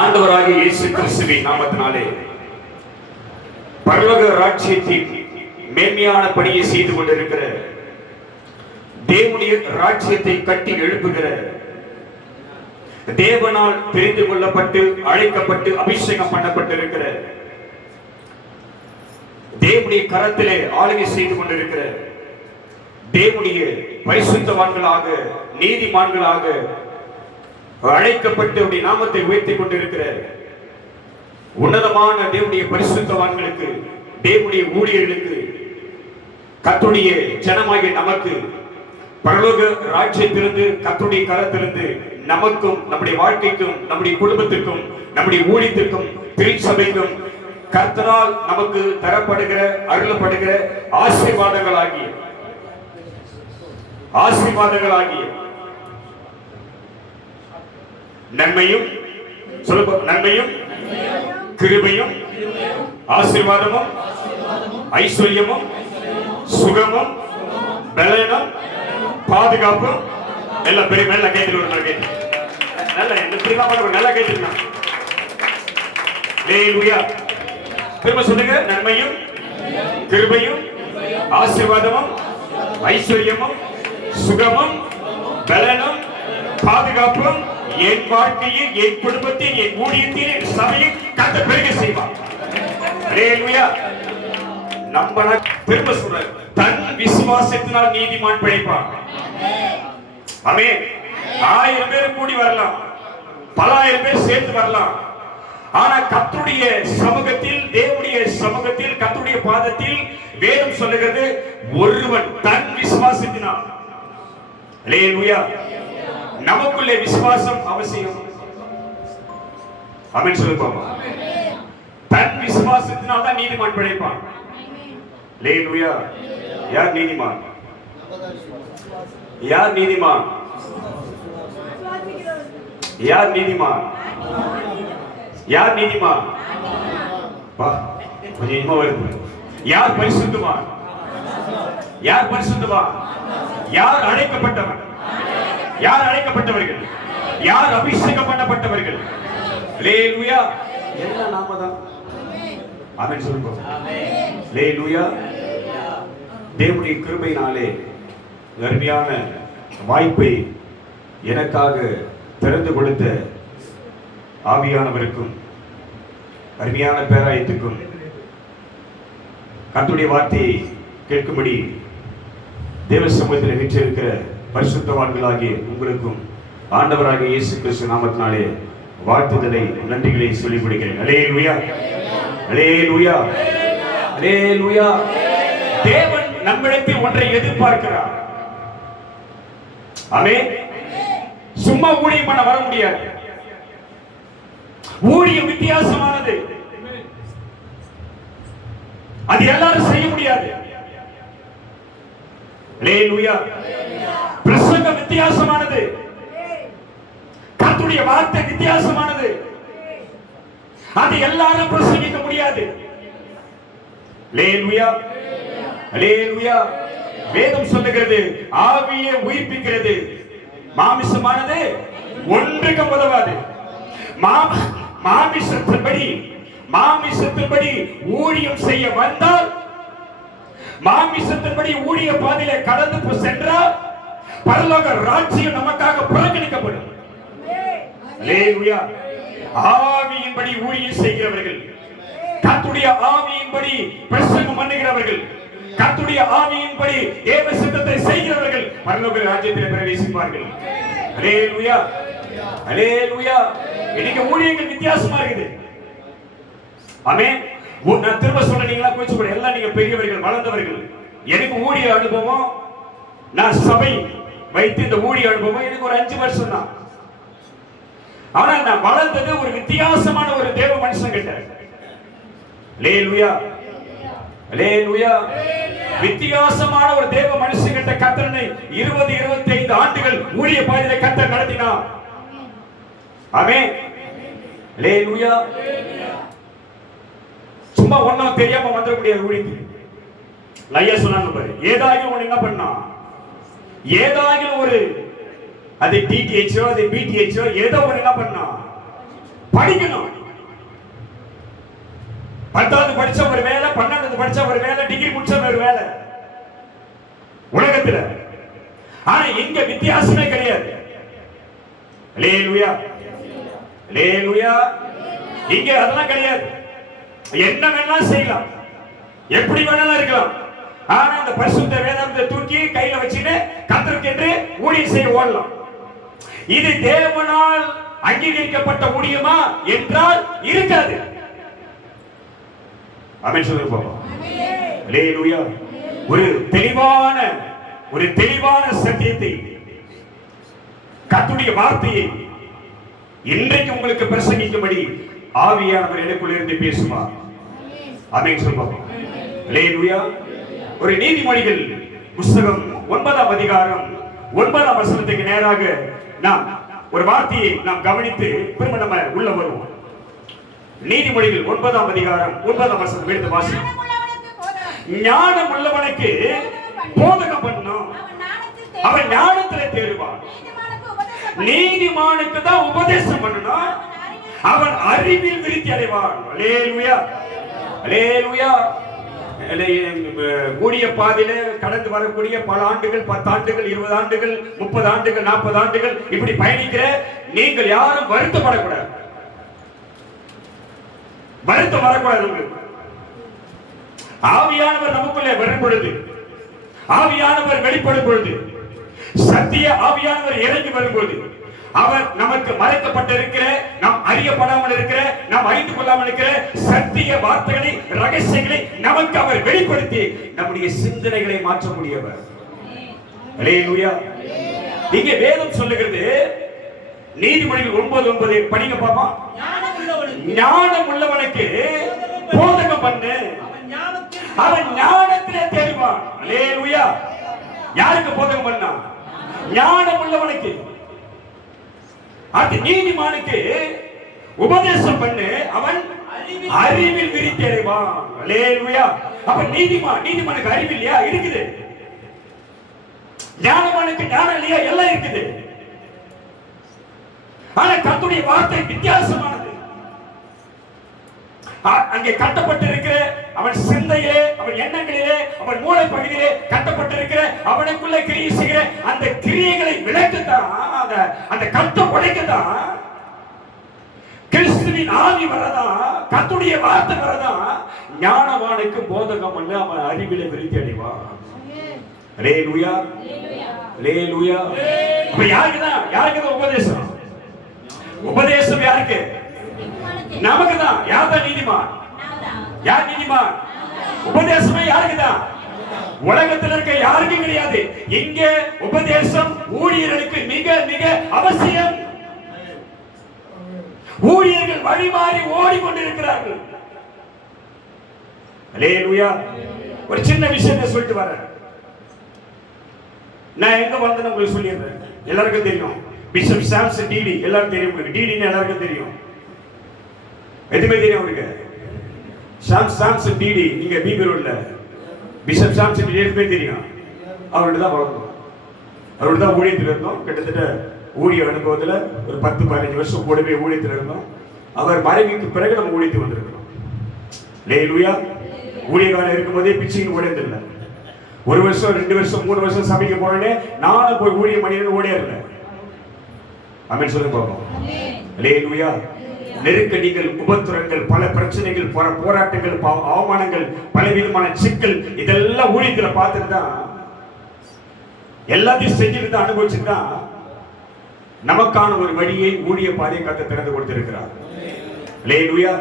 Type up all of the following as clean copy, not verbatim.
ஆண்டவராகிய இயேசு கிறிஸ்துவின் நாமத்தினாலே பரலோக ராஜ்யத்தின் மேன்மையான பணியை செய்து கொண்டிருக்கிற, தேவனுடைய ராஜ்யத்தை கட்டி எழுப்புகிற, தேவனால் தெரிந்து கொள்ளப்பட்டு அழைக்கப்பட்டு அபிஷேகம் பண்ணப்பட்டிருக்கிற, தேவனுடைய கரத்திலே ஆளுகை செய்து கொண்டிருக்கிற, தேவனுடைய பரிசுத்தவான்களாக நீதிமான்களாக அழைக்கப்பட்டு அவருடைய நாமத்தை உயர்த்திக் கொண்டிருக்கிற உன்னதமான தேவனுடைய பரிசுத்தவான்களுக்கு, தேவனுடைய ஊழியர்களுக்கு, கர்த்தருடைய ஜனமாகிய நமக்கு பரலோக ராஜ்யத்திலிருந்து கர்த்தருடைய கரத்திலிருந்து நமக்கும் நம்முடைய வாழ்க்கைக்கும் நம்முடைய குடும்பத்திற்கும் நம்முடைய ஊழியத்திற்கும் திருச்சபைக்கும் கர்த்தரால் நமக்கு தரப்படுகிற அருளப்படுகிற ஆசீர்வாதங்களாகிய நன்மையும் நன்மையும் கிருபையும் ஆசீர்வாதமும் ஐஸ்வர்யமும் சுகமும் பலனும் பாதுகாப்பும் எல்லாம் பெரிய நல்ல கேட்டு ஒரு கேட்டு நல்லா கேட்டுருந்தா. திரும்ப சொல்லுங்க. நன்மையும் கிருபையும் ஆசீர்வாதமும் ஐஸ்வர்யமும் சுகமும் பலனும் பாதுகாப்பும் என் வாழ்க்கையில், என் குடும்பத்தில், என் ஊழியத்தில், என் சபையில் கர்த்தர் பெருக செய்வார். அல்லேலூயா. நம்பன திரும்ப சொல்ற, தன் விசுவாசத்தினால் நீதிமான் பிழைப்பான். ஆமென். 1000 பேர் கூடி வரலாம், பல ஆயிரம் பேர் சேர்த்து வரலாம். ஆனா கர்த்தருடைய சமூகத்தில், தேவனுடைய சமூகத்தில், கர்த்தருடைய பாதத்தில் வேதம் சொல்லுகிறது, ஒருவன் தன் விசுவாசத்தினால். அல்லேலூயா. நமக்குள்ளே விசுவாசம் அவசியம். ஆமென் சொல்லுங்க. தன் விசுவாசத்தினால் தான் நீதிமான் பிழைப்பான். அல்லேலூயா. யார் நீதிமான்? யார் நீதிமான்? யார் நீதிமான்? யார் நீதிமான்? கொஞ்சம் வருது. யார் பரிசுத்தவான்? யார் பரிசுத்தவான்? யார் அழைக்கப்பட்டவன்? யார் அழைக்கப்பட்டவர்கள்? யார் அபிஷேகம் பண்ணப்பட்டவர்கள்? அல்லேலூயா. எல்லாம் நாம தான். ஆமென் சொல்லுங்க. அல்லேலூயா. தேவனுடைய கிருபையினாலே அருமையான வாய்ப்பை எனக்காக திறந்து கொடுத்த ஆவியானவருக்கும் அருமையான பேராயத்துக்கும் கர்த்தருடைய வார்த்தையை கேட்கும்படி தேவ சமூகத்தில் வீற்றிருக்கிற பரிசுத்தவான்களாகிய உங்களுக்கும் ஆண்டவராகிய இயேசு கிறிஸ்து நாமத்தினாலே வாழ்த்துதலை, நன்றிகளை சொல்லிக் கொடுக்கிறேன். அல்லேலூயா. அல்லேலூயா. அல்லேலூயா. தேவன் நம்மிடத்தில் ஒன்றை எதிர்பார்க்கிறார். ஆமென். சும்மா ஊழியம் பண்ண வர முடியாது. ஊழியம் வித்தியாசமானது. அது எல்லாரும் செய்ய முடியாது. அல்லேலூயா. பிரசங்கம் வித்தியாசமானது. கர்த்தருடைய வார்த்தை வித்தியாசமானது. அது எல்லாரும் பிரசங்கிக்க முடியாது. அல்லேலூயா. அல்லேலூயா. வேதம் சொல்லுகிறது, ஆவியை உயிர்ப்பிக்கிறது, மாமிசமானது ஒன்றுக்கும் உதவாது. மாமிசத்தின்படி ஊழியம் செய்ய வந்தால், மாமிசத்தின்படி ஊழிய பாதையிலே கடந்து சென்றால் பரலோக ராஜ்யம் நமக்காக புறக்கணிக்கப்படும். அல்லேலூயா. ஆவியின்படி ஊழியம் செய்கிறவர்கள், கர்த்தருடைய ஆவியின்படி பிரசங்கம் பண்ணுகிறவர்கள், கர்த்தருடைய ஆவியின்படி தேவ சித்தத்தை செய்கிறவர்கள் பரலோக ராஜ்யத்தில் பிரவேசிப்பார்கள். அல்லேலூயா. அல்லேலூயா. இன்னைக்கு ஊழியங்கள் வித்தியாசமா இருக்குது. ஆமென். நான் திரும்ப சொல்றேன், நீங்களா கோச்சு கூட எல்லாம் நீங்க பெரியவர்கள், வளர்ந்தவர்கள். எனக்கு ஊழிய அனுபவம், நான் சபை வைத்து இந்த ஊழிய அனுபவம் எனக்கு ஒரு 5 வருஷம் தான். ஆனா நான் வளர்ந்தது ஒரு வித்தியாசமான ஒரு தேவ மனுஷன் கிட்ட. அல்லேலூயா. அல்லேலூயா. வித்தியாசமான ஒரு தேவ மனுஷன் கிட்ட கர்த்தரை 20-25 ஆண்டுகள் ஊழிய பாதையிலே கர்த்தர் நடத்தினார். ஆமென். அல்லேலூயா. சும்மா ஒண்ணும் தெரியாம வந்துட முடியாது ஊழியத்துக்கு. ஐயா சொன்னாங்க பாரு, ஏதாகிலும் ஒண்ணு என்ன பண்ணா, ஏதாகிலும் ஒரு அது டிடிஹெச்சோ அது பிடிஹெச்சோ ஏதோ ஒண்ணு என்ன பண்ணா படிக்கணும். 10வது படிச்ச ஒரு வேலை, 12வது படிச்ச ஒரு வேலை, டிகிரி முடிச்ச ஒரு வேலை உலகத்துல. ஆனா இங்க வித்தியாசமே கிடையாது. அல்லேலூயா, அல்லேலூயா. இங்க அதெல்லாம் கிடையாது. என்ன வேணாலும் செய்யலாம், எப்படி வேணாலும் இருக்கலாம். ஆனா அந்த பரிசுத்த வேதாந்தத்தை தூக்கி கையில வச்சுட்டு கர்த்தருக்கு என்று ஊழியம் செய்ய ஓடலாம். இது தேவனால் அங்கீகரிக்கப்பட்ட ஊழியமா என்றால் இருக்காது. ஆமென் சொல்லுங்க பாப்பா. அல்லேலூயா. ஒரு தெளிவான சத்தியத்தை, கர்த்தருடைய வார்த்தையை இன்றைக்கு உங்களுக்கு பிரசங்கிக்கும்படி ஆவியானவர் எனக்குள்ள இருந்து பேசுவார். ஆமென் சொல்லுங்க பாப்பா. அல்லேலூயா. ஒரு நீதிமொழிகள் புத்தகம் 9ஆம் அதிகாரம் 9ஆம் வசனத்துக்கு நேராக நாம் ஒரு வார்த்தையை நாம் கவனித்து திரும்ப நம்ம உள்ள வருவோம். நீதிமொழிகள் 9ஆம் அதிகாரம் 9ஆம் வசனம் எடுத்து வாசி. ஞானம் உள்ளவனுக்கு போதகம் பண்ணும், அவன் ஞானத்திலே தேறுவான். நீதிமானுக்கு தான் உபதேசம் பண்ணணும், அவன் அறிவில் விருத்தி அடைவான். அல்லேலூயா, அல்லேலூயா. கூடிய பாதையில கடந்து வரக்கூடிய பல ஆண்டுகள், 10 ஆண்டுகள், 20 ஆண்டுகள், 30 ஆண்டுகள், 40 ஆண்டுகள் இப்படி பயணிக்கிற நீங்கள் யாரும் வருத்தப்படக்கூடாது. வருத்தம் வரக்கூடாது உங்களுக்கு. ஆவியானவர் நமக்குள்ளே வரும் பொழுது, ஆவியானவர் வெளிப்படும் பொழுது, சத்திய ஆவியானவர் இறங்கி வரும் பொழுது, அவர் நமக்கு மறைக்கப்பட்டிருக்கிற, நாம் அறியப்படாமல் இருக்கிற, நாம் அறிந்து கொள்ளாமல் இருக்கிற சத்திய வார்த்தைகளை, ரகசியங்களை நமக்கு அவர் வெளிப்படுத்தி நம்முடைய சிந்தனைகளை மாற்றக்கூடியவர். அல்லேலூயா. இங்கே வேதம் சொல்லுகிறது, நீதிமொழிகள் 9:9 படிங்க பாப்பா. ஞானம் உள்ளவனுக்கு போதகம் பண்ணு, அவன் ஞானத்திலே தேடுவான். அல்லேலூயா. யாருக்கு போதகம் பண்ணா? ஞானம் உள்ளவனுக்கு. அது நீதிமானுக்கு உபதேசம் பண்ணு, அவன் அறிவில் விருத்தி அடைவான். அல்லேலூயா. அப்ப நீதிமானுக்கு அறிவு இல்லையா? இருக்குது. ஞானமானுக்கு ஞானம் இல்லையா? எல்லாம் இருக்குது. ஆனா கர்த்தருடைய வார்த்தை வித்தியாசமானது. அங்கே கட்டப்பட்டிருக்கிற அவன் சிந்தையிலே, அவன் எண்ணங்களிலே, அவன் மூளை பகுதியிலே கட்டப்பட்டிருக்கிற, அவனுக்குள்ள கிரியை செய்கிற அந்த கிரியைகளை விளக்குதான், அந்த கட்ட உடைக்கதான் கிறிஸ்துவின் ஆவி வரதான், கர்த்தருடைய வார்த்தை வரதான். ஞானவானுக்கு போதகம் பண்ண, அவன் அறிவிலே விருத்தி அடைவான். அல்லேலூயா, அல்லேலூயா. அப்ப யாருக்குதான் உபதேசம்? உபதேசம் யாருக்கு? நமக்கு தான். யார் தான் நீதிமான்? யார் நீதிமான்? உபதேசமே யாருக்கு தான்? உலகத்தில் இருக்க யாருக்கும் கிடையாது. இங்கே உபதேசம் ஊழியர்களுக்கு மிக மிக அவசியம். ஊழியர்கள் வழிமாறி ஓடிக்கொண்டிருக்கிறார்கள். அல்லேலூயா. ஒரு சின்ன விஷயத்தை சொல்லிட்டு வரேன். நான் எங்க வந்தேன்னு உங்களுக்கு சொல்லிடுறேன். எல்லாருக்கும் தெரியும். பிஷப் சாம்சன் டிடி, எல்லாரும் தெரியும் உங்களுக்கு. டிடின்னு எல்லாருக்கும் தெரியும். எதுவுமே தெரியும் உங்களுக்கு? சாம்சன் டிடி, நீங்க பிபி ரோட்ல பிஷப் சாம்சன் டிடி எதுவுமே தெரியும். அவர்கிட்ட தான் வளர்ந்தோம், அவர்கிட்ட தான் ஊழியத்தில் இருந்தோம். கிட்டத்தட்ட ஊழிய அனுபவத்தில் ஒரு 10-15 வருஷம் கூடவே ஊழியத்தில் இருந்தோம். அவர் மறைவுக்கு பிறகு நம்ம ஊழியத்துக்கு வந்திருக்கிறோம். அல்லேலூயா. ஊழியக்காரர் இருக்கும்போதே பிச்சைன்னு ஓடியதில்லை. 1 வருஷம் 2 வருஷம் 3 வருஷம் சபைக்கு போனே நானும் போய் ஊழியம் பண்ணிட்டு ஓடியதில்லை. ஆமென் சொல்லுங்க பாப்போம். அல்லேலூயா. நெருக்கடிகள், உபத்திரங்கள், பல பிரச்சனைகள், போராட்டங்கள், அவமானங்கள், பலவிதமான சிக்கல், இதெல்லாம் ஊழியத்தில் பார்த்துட்டு தான், எல்லாத்தையும் செஞ்சுட்டு தான், அனுபவிச்சுட்டு தான் நமக்கான ஒரு வழியை, ஊழிய பாதையை கர்த்தர் திறந்து கொடுத்திருக்கிறார். அல்லேலூயா,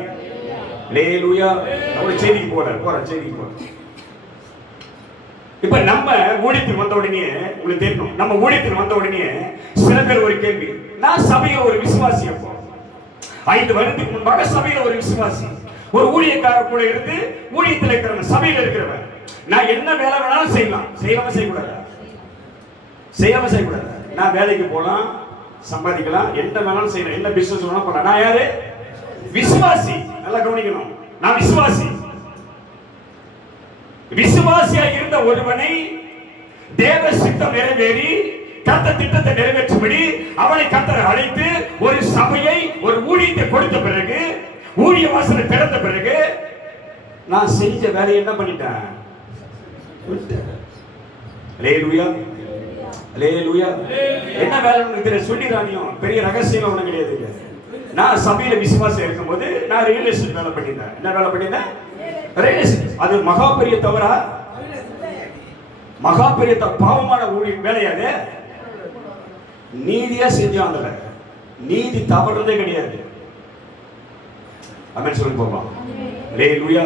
அல்லேலூயா. ஒரு செய்திக்கு போற செய்திக்கு போற. இப்ப நம்ம ஊழியத்தில் வந்த உடனே உங்களுக்கு தெரியணும், நம்ம ஊழியத்தில் வந்த உடனே சில பேர் ஒரு கேள்வி, நான் சபையில ஒரு விசுவாசி. அப்போ 5 வருடத்துக்கு முன்பாக சபையில ஒரு விசுவாசி, ஒரு ஊழியக்காரர் கூட இருந்து ஊழியத்தில் இருக்கிறவன், சபையில இருக்கிறவன், நான் என்ன வேலை வேணாலும் செய்யலாம். செய்யாம செய்யக்கூடாது, செய்யாம செய்யக்கூடாது. நான் வேலைக்கு போலாம், சம்பாதிக்கலாம், என்ன வேணாலும் செய்யலாம், என்ன பிசினஸ் வேணாலும் பண்ணலாம். நான் யாரு? விசுவாசி. நல்லா கவனிக்கணும், நான் விசுவாசி. விசுவாசியாக இருந்த ஒருவனை தேவ சித்தம் நிறைவேறி கர்த்தர் திட்டத்தை நிறைவேற்றும்படி அவனை கர்த்தர் அழைத்து ஒரு சபையை, ஒரு ஊழியத்தை கொடுத்த பிறகு, ஊழிய வாசலை திறந்த பிறகு, நான் செஞ்ச வேலையை என்ன பண்ணிட்டேன்? அல்லேலூயா, அல்லேலூயா. என்ன வேலை சொல்லிடானியும் பெரிய ரகசியம் ஒண்ணு கிடையாது. நான் சபையில விசுவாசம் இருக்கும்போது நான் ரியல் எஸ்டேட் வேலை பண்ணிட்டேன். என்ன வேலை பண்ணிட்டேன்? Real estate. அது மகா பெரிய தவறா? மகா பெரிய பாவமான வேலையாது. நீதியா செஞ்சோம். அதுல நீதி தவறுறதே கிடையாது. அமேன் சொல்லி போகலாம். அல்லேலூயா.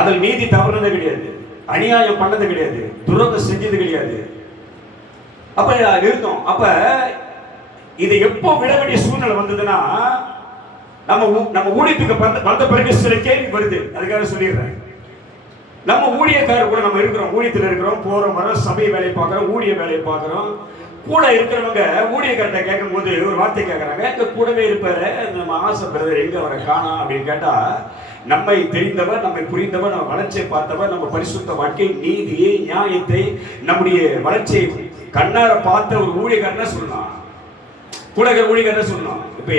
அதில் நீதி தவறுறதே கிடையாது, அநியாயம் பண்ணது கிடையாது, துரோகம் செஞ்சது கிடையாது. அப்ப இருந்தோம். அப்ப இதை எப்போ விட வேண்டிய சூழ்நிலை வந்ததுன்னா, நம்ம ஊழியத்துக்கு வந்த பிறகு சில கேள்வி வருது. அதுக்காக சொல்லிடுறேன். நம்ம ஊழியக்காரர் கூட நம்ம இருக்கிறோம், ஊழியத்தில் இருக்கிறோம், போறோம் வரோம், சபை வேலையை பார்க்கிறோம், ஊழிய வேலையை பார்க்கிறோம். கூட இருக்கிறவங்க ஊழியக்கார்ட்ட கேட்கும் போது ஒரு வார்த்தை கேட்கறாங்க, எங்க கூடவே இருப்பாரு நம்ம ஆசை பிரதர் எங்க வர காணோம் அப்படின்னு கேட்டா, நம்மை தெரிந்தவர், நம்மை புரிந்தவர், நம்ம வளர்ச்சியை பார்த்தவர், நம்ம பரிசுத்த வாழ்க்கை, நீதியை, நியாயத்தை, நம்முடைய வளர்ச்சியை கண்ணார பார்த்த ஒரு ஊழியக்காரன் சொல்லலாம். கூட இருக்கிற ஊழியக்காரன் சொல்லணும். இப்ப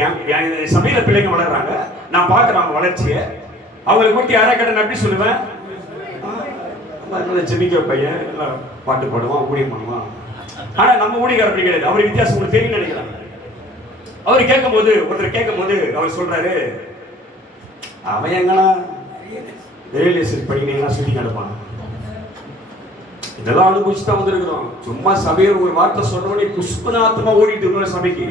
சபையில பிள்ளைங்க வளர்றாங்க, நான் பார்க்கிறேன் அவங்க வளர்ச்சியை. அவங்களை கூட்டி யாரா கேட்ட எப்படி சொல்லுவேன்? செமிக்க பையன் பாட்டு பாடுவான், ஊழியம் பண்ணுவான். ஆனா நம்ம ஊழியக்காரர் அப்படி கிடையாது. அவருக்கு வித்தியாசம் உங்களுக்கு தெரியும் நினைக்கிறாங்க. அவர் கேட்கும் போது, ஒருத்தர் கேட்கும் போது அவர் சொல்றாரு, அவன் எங்கன்னா ரியல் எஸ்டேட் படிக்கிறீங்கன்னா சுத்தி நடப்பான். இதெல்லாம் அனுபவிச்சு தான் வந்திருக்கிறோம். சும்மா சபையில் ஒரு வார்த்தை சொன்ன உடனே புஷ்பநாத்தமா ஓடிட்டு இன்னொரு சபைக்கு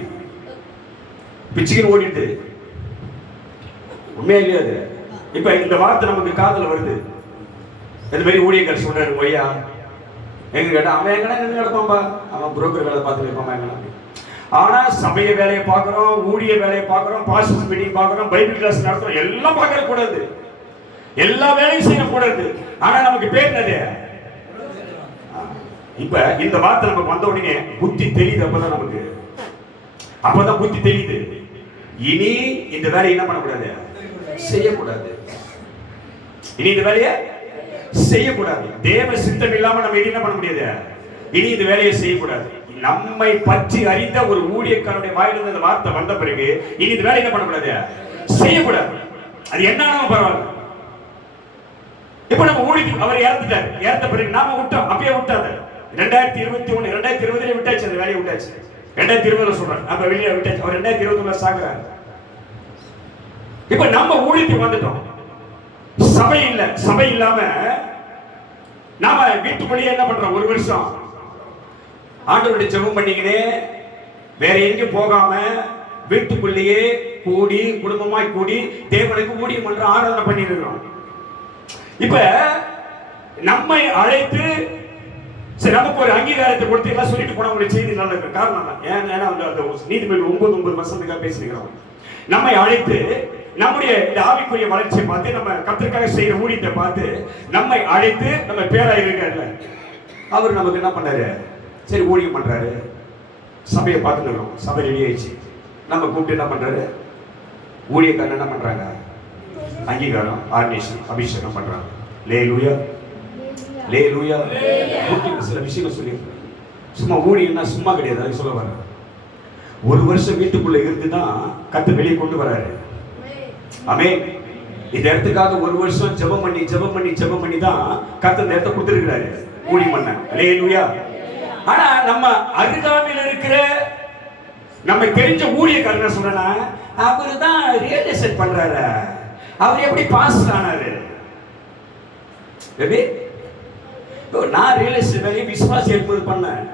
பிச்சுக்கின்னு ஓடிட்டு, உண்மையா இல்லையா? அது இப்ப இந்த வார்த்தை நமக்கு காதல வருது. இந்த மாதிரி ஊழியர்கள் சொல்றாரு, ஒய்யா எங்க கேட்டா அவன் எங்கன்னா நின்று கிடப்பான்பா, அவன் புரோக்கர் வேலை பார்த்துட்டு இருப்பான் எங்கன்னா. ஆனா சபைய வேலையை பார்க்கிறோம், ஊழிய வேலையை பார்க்கிறோம், பாஸ்டர்ஸ் மீட்டிங் பார்க்கிறோம், பைபிள் கிளாஸ் நடத்துறோம், எல்லாம் பார்க்கற கூடாது, எல்லா வேலையும் செய்யக்கூடாது. ஆனா நமக்கு பேர் என்னது? இப்ப இந்த வார்த்தை நமக்கு வந்த உடனே புத்தி தெரியுது. அப்பதான் புத்தி தெரியுது. இனி இந்த வேலையை என்ன பண்ணக்கூடாது? செய்யக்கூடாது. இனி இந்த வேலையை செய்யக்கூடாது. தேவ சித்தம் இல்லாம நம்ம என்ன பண்ண முடியாது? இனி இந்த வேலையை செய்யக்கூடாது. நம்மை பற்றி அறிந்த ஒரு ஊழியக்காரனுடைய வாயிலிருந்து அந்த வார்த்தை வந்த பிறகு இனி இந்த வேலை என்ன பண்ணக்கூடாது? செய்யக்கூடாது. அது என்னன்னாலும் பரவாயில்ல. இப்ப நம்ம ஊழியத்துக்கு அவர் இறந்துட்டார். இறந்த பிறகு நாம விட்டோம், அப்பயே விட்டாரு. 2021 2020 விட்டாச்சு, அந்த வேலையை விட்டாச்சு. 2020 சொல்றாரு, நம்ம வெளியே விட்டாச்சு. அவர் 2021 சாகுறாரு. இப்ப நம்ம ஊழியத்துக்கு வந்துட்டோம். சபை இல்ல. சபை இல்லாம நாம வீட்டுக்குள்ளேயே என்ன பண்றோம்? ஒரு வருஷம் ஆண்டவருடைய ஜெபம் பண்ணிக்கினே, வேற எங்கேயும் போகாம வீட்டுக்குள்ளேயே கூடி, குடும்பமாய் கூடி தேவனுக்கு ஊழியம் பண்ற ஆராதனை பண்ணி இருக்கிறோம். இப்ப நம்மை அழைத்து நமக்கு ஒரு அங்கீகாரத்தை கொடுத்து எல்லாம் சொல்லிட்டு போன ஒரு செய்தி நல்ல காரணம் தான். ஏன்னா நீதிபதி 9 வருஷத்துக்காக பேசிக்கிறோம். நம்மை அழைத்து நம்முடைய இந்த ஆவிக்குரிய வளர்ச்சியை பார்த்து, நம்ம கர்த்தருக்காக செய்யற ஊழியத்தை பார்த்து நம்மை அழைத்து, நம்ம பேராய் இருக்காருல்ல, அவர் நமக்கு என்ன பண்ணாரு? சரி ஊழியம் பண்றாரு, சபையை பார்த்துக்கிறோம், சபை ரெடி ஆயிடுச்சு. நம்ம கூப்பிட்டு என்ன பண்றாரு? ஊழியக்காரன் என்ன பண்றாங்க? அங்கீகாரம், ஆர்டினேஷன், அபிஷேகம் பண்றாங்க. லேலூயா, லேலூயா. சில விஷயங்கள் சொல்லி, சும்மா ஊழியம்னா சும்மா கிடையாது. அது சொல்ல வர ஒரு வருஷம் வீட்டுக்குள்ள இருந்துதான் கர்த்தர் வெளியே கொண்டு வராரு. ஆமென். இந்த இடத்துக்காக ஒரு வருஷம் ஜெபம் பண்ணி தான் கர்த்தர் இந்த இடத்தை கொடுத்திருக்கிறாரு ஊழியம் பண்ண. அல்லேலூயா. ஆனா நம்ம அருகாமையில் இருக்கிற நம்ம தெரிஞ்ச ஊழியக்காரர் சொல்றனா, அவரு தான் ரியல் எஸ்டேட் பண்றாரு, அவர் எப்படி பாஸ் ஆனாரு? நான் ரியல் எஸ்டேட் வேலையை விசுவாசி ஏற்பது பண்ணேன்.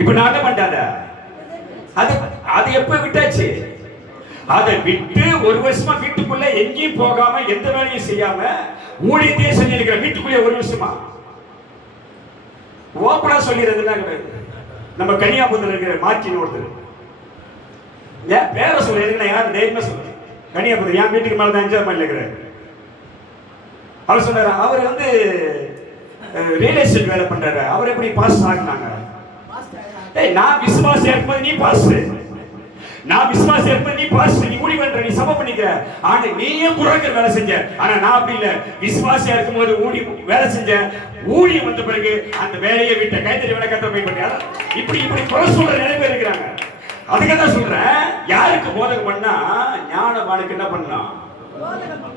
இப்ப நான் என்ன பண்ணிட்டேன்? அது எப்ப விட்டாச்சு? அதை விட்டு ஒரு வருஷமா வீட்டுக்குள்ள எங்கேயும் போகாம எந்த வேலையும் செய்யாம ஊழியத்தையே செஞ்சிருக்கிற வீட்டுக்குள்ளே ஒரு வருஷமா ஓப்பனா சொல்லிடுறதுலாம் கிடையாது. நம்ம கன்னியாகுமரியில் இருக்கிற மார்ச்சின் ஒருத்தர் பேரை சொல்ல யாரும் தைரியமா சொல்லுங்க. கன்னியாகுமரி என் வீட்டுக்கு மேல தான் 5ஆம் மைல் இருக்கிறார். அவர் சொன்னாரு, அவர் வந்து ரியல் எஸ்டேட் வேலை பண்றாரு, அவர் எப்படி பாஸ் ஆகினாங்க? நான் விசுவாசி இருக்கும்போது நீ பாஸ், நான் விசுவாசி இருப்பேன், நீ பாஸ்டர், நீ ஊழியம் பண்ற, நீ சபை பண்ணிக்கிற, ஆனா நீயே புரோக்கர் வேலை செஞ்ச. ஆனா நான் அப்படி இல்ல, விசுவாசியா இருக்கும்போது வேலை செஞ்சேன், ஊழியம் வந்த பிறகு அந்த வேலையை விட்ட கைத்தறி வேலை கத்த போய் பண்ணி இப்படி குறை சொல்ற நிறைய பேர் இருக்கிறாங்க. அதுக்கு தான் சொல்றேன், யாருக்கு போதகம் பண்ணா ஞானவானுக்கு என்ன பண்ணா?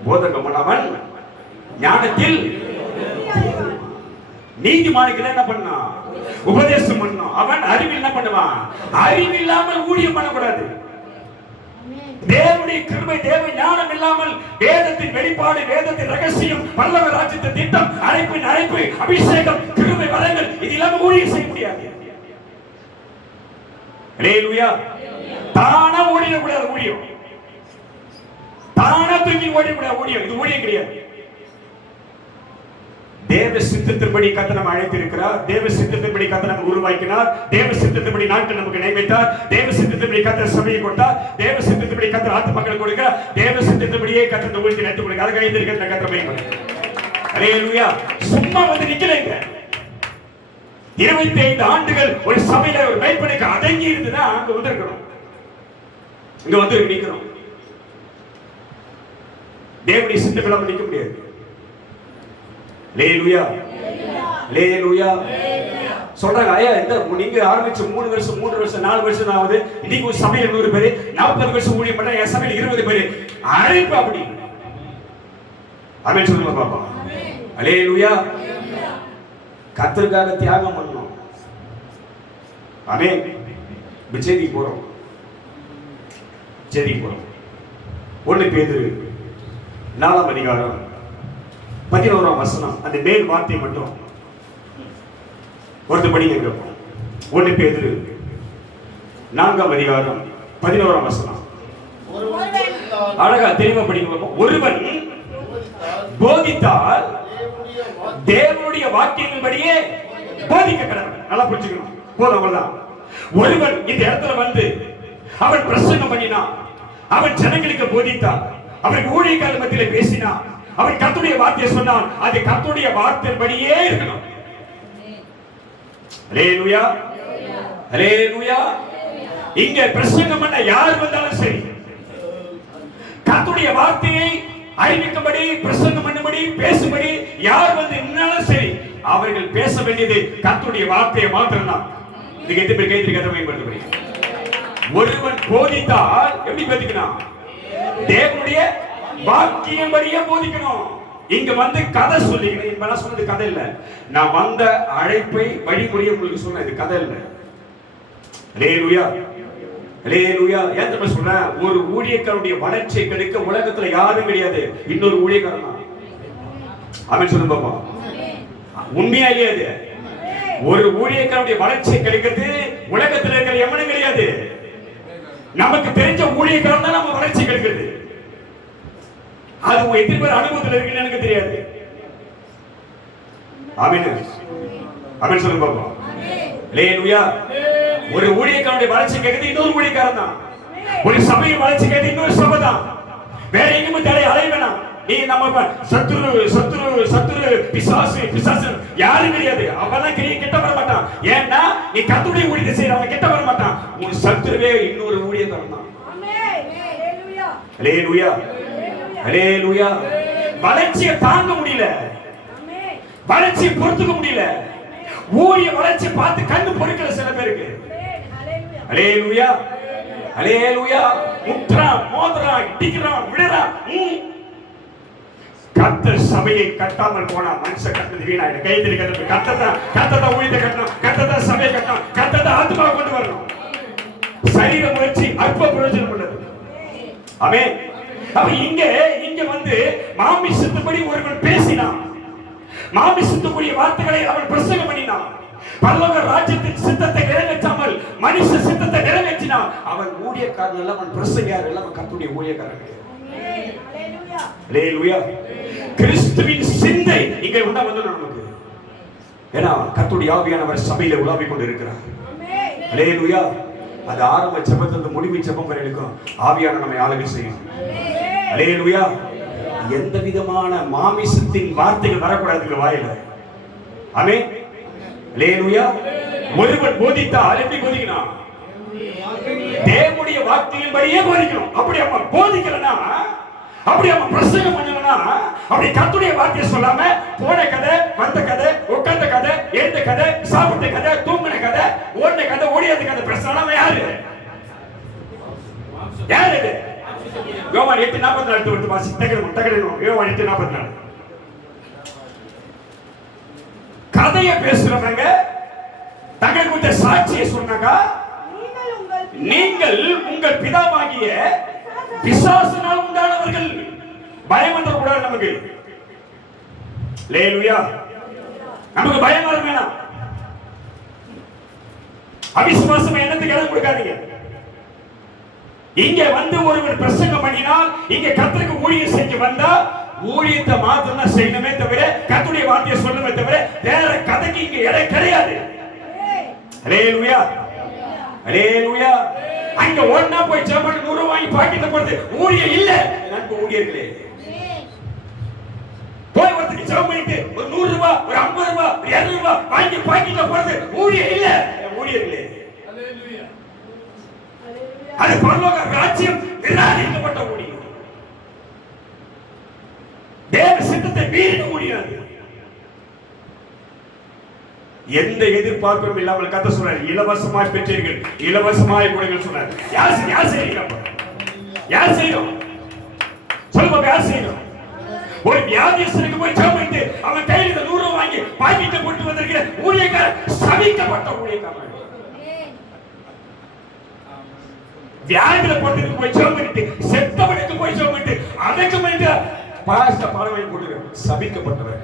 போதகம் பண்ணவன் ஞானத்தில் நீதிமானுக்கு என்ன பண்ணா? உபதேசம் பண்ணணும். அவன் அறிவில் என்ன பண்ணுவான்? அறிவில்லாமல் ஊழியம் பண்ணக்கூடாது. தேவனுடைய கிருபை, தேவ ஞானம் இல்லாமல் வேதத்தின் வெளிப்பாடு, வேதத்தின் ரகசியம், பல்லவ ராஜ்யத்தின் திட்டம், அழைப்பு, அபிஷேகம், கிருபை வரங்கள் இது இல்லாம ஊழியம் செய்ய முடியாது. அல்லேலூயா. தானா ஓடிடக்கூடாது ஊழியம், தானா தூக்கி ஓடிடக்கூடாது ஊழியம். இது ஊழியம் கிடையாது. தேவ சித்தத்தின்படி கர்த்தர் நம்மை அழைத்திருக்கிறார். தேவ சித்தத்தின்படி கர்த்தர் நம்மை உருவாக்கினார். தேவ சித்தத்தின்படி நாட்கள் நமக்கு நியமித்தார். தேவ சித்தத்தின்படி கர்த்தர் சபையை கொடுத்தார். தேவ சித்தத்தின்படி கர்த்தர் ஆத்துமக்களை கொடுக்கிறார். தேவ சித்தத்தின்படியே கர்த்தர் இந்த ஊழியத்தை நடத்தி கொடுக்கிறார். அதை கையில் இருக்கிற கர்த்தர் பயன்படுத்தும். அல்லேலூயா. சும்மா வந்து நிக்கலைங்க. 25 ஆண்டுகள் ஒரு சபையில ஒரு மேய்ப்பனுக்கு அடங்கி இருந்துன்னா அங்க வந்திருக்கிறோம், இங்க வந்து நிக்கிறோம். தேவனுடைய சித்தம் இல்லாம நிக்க முடியாது. அல்லேலூயா, அல்லேலூயா. சொல்றாங்க, ஐயா இந்த நீங்க ஆரம்பிச்சு 3 வருஷம் 4 வருஷம் ஆகுது, இன்னைக்கு ஒரு சபையில 100 பேர், 40 வருஷம் ஊழியம் பண்ண, என் சபையில 20 பேர். அழைப்பு அப்படி. ஆமென் சொல்லுங்க பாப்பா. அல்லேலூயா. கர்த்தருக்காக தியாகம் பண்ணணும். ஆமென். செய்தி போறோம். 1 பேதுரு 4ஆம் அதிகாரம் 11ஆம் வசனம், அந்த மேல் வார்த்தை மட்டும் ஒருத்தர் படிங்க கேட்போம். 1 பேதுரு 4ஆம் அதிகாரம் 11ஆம் வசனம். அழகா தெளிவா படிங்க. ஒருவன் போதித்தால் தேவனுடைய வாக்கியங்களின்படியே போதிக்க கடவன். நல்லா புரிஞ்சுக்கணும். போதும் அவ்வளவுதான். ஒருவன் இந்த இடத்துல வந்து அவன் பிரசங்கம் பண்ணினான், அவன் ஜனங்களுக்கு போதித்தான், அவன் ஊழியக்காரர் மத்தியிலே பேசினான், அவன் கர்த்தருடைய வார்த்தையை சொன்னான், அது கர்த்தருடைய வார்த்தையின்படியே இருக்கணும். அல்லேலூயா, அல்லேலூயா. இங்க பிரசங்கம் பண்ண யார் வந்தாலும் சரி, கர்த்தருடைய வார்த்தையை அறிவிக்கும்படி, பிரசங்கம் பண்ணும்படி, பேசும்படி யார் வந்து நின்னாலும் சரி, அவர்கள் பேச வேண்டியது கர்த்தருடைய வார்த்தையை மாத்திரம்தான். இதுக்கு எத்தனை பேர் கைதிரி கதை பயன்படுத்தபடி ஒருவன் போதித்தால் எப்படி போதிக்கணும்? தேவனுடைய வாக்கியம்படியே போதிக்கணும். இங்க வந்து கதை சொல்லிக்கணும். இப்ப சொன்னது கதை இல்ல, நான் வந்த அழைப்பை வழிமுறையை உங்களுக்கு சொன்ன, இது கதை இல்ல. அல்லேலூயா, அல்லேலூயா. ஏன் தெரியுமா சொல்றேன்? ஒரு ஊழியக்காரனுடைய வளர்ச்சியை கிடைக்க உலகத்துல யாரும் கிடையாது, இன்னொரு ஊழியக்காரன் தான். ஆமென் சொல்லுங்க பாப்பா. உண்மையா இல்லையா? அது ஒரு ஊழியக்காரனுடைய வளர்ச்சியை கிடைக்கிறது உலகத்துல இருக்கிற எவனும் கிடையாது. நமக்கு தெரிஞ்ச ஊழியக்காரன் தான் நம்ம வளர்ச்சி கிடைக்கிறது. அது எத்தனை பேர் அனுபவத்தில் இருக்குன்னு எனக்கு தெரியாது. ஆமென், ஆமென் சொல்லுங்க பாப்பா. அல்லேலூயா. ஒரு ஊழியக்காரனுடைய வளர்ச்சி கேட்கிறது இன்னொரு ஊழியக்காரன் தான். ஒரு சபையின் வளர்ச்சி கேட்கிறது இன்னொரு சபை தான். வேற எங்கேயுமே தடை அலைய வேணாம். நீ நம்ம சத்துரு பிசாசு யாரும் கிடையாது. அவன் கிட்ட வர மாட்டான். ஏன்னா நீ கர்த்தருடைய ஊழியத்தை செய்யறவன் கிட்ட வர மாட்டான். உன் சத்துருவே இன்னொரு ஊழியக்காரன் தான். அல்லேலூயா, அல்லேலூயா. வளர்ச்சியை தாங்க முடியல, வளர்ச்சியை பொறுத்துக்க முடியல. ஊழிய வளர்ச்சி பார்த்து கண்ணு பொறுக்கல சில பேருக்கு. அல்லேலூயா, அல்லேலூயா. முத்ரான், மோதிரான், இடிக்கிறான், விடுறான். கர்த்தர் சபையை கட்டாமல் போனா மனுஷ கட்டது வீணாயிடும். கைதிரி கட்டது கர்த்தர் ஊழியத்தை கட்டணும், கர்த்தர் சபையை கட்டணும், கர்த்தர் ஆத்மாவை கொண்டு வரணும். சரீர முயற்சி அற்ப பிரயோஜனம் உள்ளது. ஆமென். அப்ப இங்க வந்து மாமிசத்துப்படி ஒருவன் பேசினான், மாமிசத்துக்குரிய வார்த்தைகளை அவன் பிரசங்கம் பண்ணினான். பரலோக ராஜ்யத்தின் சித்தத்தை நிறைவேற்றாமல் மனுஷ சித்தத்தை நிறைவேற்றினான். அவன் ஊழியக்காரன் அல்ல, அவன் பிரசங்கியார் அல்ல, அவன் கர்த்தருடைய ஊழியக்காரன். அல்லேலூயா. கிறிஸ்துவின் சிந்தை இங்கே உண்டா வந்து நமக்கு. ஏன்னா கர்த்தருடைய ஆவியானவர் சபையில உலாவிக் கொண்டு இருக்கிறார். அல்லேலூயா. அது ஆரம்ப ஜெபத்திலிருந்து முடிவு ஜெபம் வரை இருக்கும். ஆவியானவர் நம்மை ஆளுகை செய்யும். அல்லேலூயா. எந்த விதமான மாமிசத்தின் வார்த்தைகள் வரக்கூடாது வாயில. ஆமென். அல்லேலூயா. ஒருவன் போதித்தால் எப்படி போதிக்கணும்? தேவனுடைய வார்த்தையின்படியே போதிக்கணும். அப்படி அவன் போதிக்கலனா, அப்படி அவன் பிரசங்கம் பண்ணலனா, அப்படி கர்த்தருடைய வார்த்தையை சொல்லாம போன கதை, வந்த கதை, உட்கார்ந்த கதை, எழுந்த கதை, சாப்பிட்ட கதை, தூங்கின கதை, ஓடின கதை, ஓடியாத கதை பிரசங்கம் யாரு? யாரு இது? யோவான் 8:44 எடுத்து வாசி. தகடணும். யோவான் 8:44. கதையை பேசுறவங்க தங்களுக்கு சாட்சியை சொன்னாங்க. நீங்கள் உங்கள் பிதாவாகிய பிசாசினால் உண்டானவர்கள். பயம் வந்துடக்கூடாது நமக்கு. அல்லேலூயா. நமக்கு பயம் வர வேணாம். அவிசுவாசம் என்னத்துக்கு இடம் கொடுக்காதீங்க. இங்க வந்து ஒருவர் பிரசங்கம் பண்ணினால், இங்க கர்த்தருக்கு ஊழியம் செஞ்சு வந்தா ஊழியத்தை மாத்திரம் தான் செய்யணுமே தவிர கர்த்தருடைய வார்த்தையை சொல்லணுமே தவிர வேற கதைக்கு இங்க இடம் கிடையாது. அல்லேலூயா. அல்லேலூயா. அங்க ஒண்ணா போய் ஜெபம் 100 வாங்கி பாக்கெட்ல போடுறது ஊழியம் இல்ல. நண்பு ஊழியர்களே, போய் ஒருத்தருக்கு ஜெபம் பண்ணிட்டு ஒரு 100 ரூபாய், ஒரு 50 ரூபாய், ஒரு 200 ரூபாய் வாங்கி பாக்கெட்ல போடுறது ஊழியம் இல்ல. ஊழியர்களே, அல்லேலூயா. அது பரலோக ராஜ்யம் நிராகரிக்கப்பட்ட ஊழியம். தேவ சித்தத்தை மீறின ஊழியம். எந்த எதிர்பார்ப்பும் இல்லாமல் கர்த்தர் சொல்றார், இலவசமாய் பெற்றீர்கள், இலவசமாய் கொடுங்கள் சொன்னார். யார் செய்யறோம்? யார் செய்யறோம்? சொல்லுங்க, யார் செய்யறோம்? ஒரு வியாதியஸ்தனுக்கு போய் ஜெபம் பண்ணிட்டு அவன் கையில 100 ரூபாய் வாங்கி பாக்கெட்ல போட்டு வந்திருக்கிற ஊழியக்காரர் சபிக்கப்பட்ட ஊழியக்காரர். வியாதியில போட்டு போய் ஜெபம் பண்ணிட்டு, செத்தவனுக்கு போய் ஜெபம் பண்ணிட்டு, அதற்கு பண்ணிட்டு பாஸ்டர் பாடவை போட்டு சபிக்கப்பட்டவர்.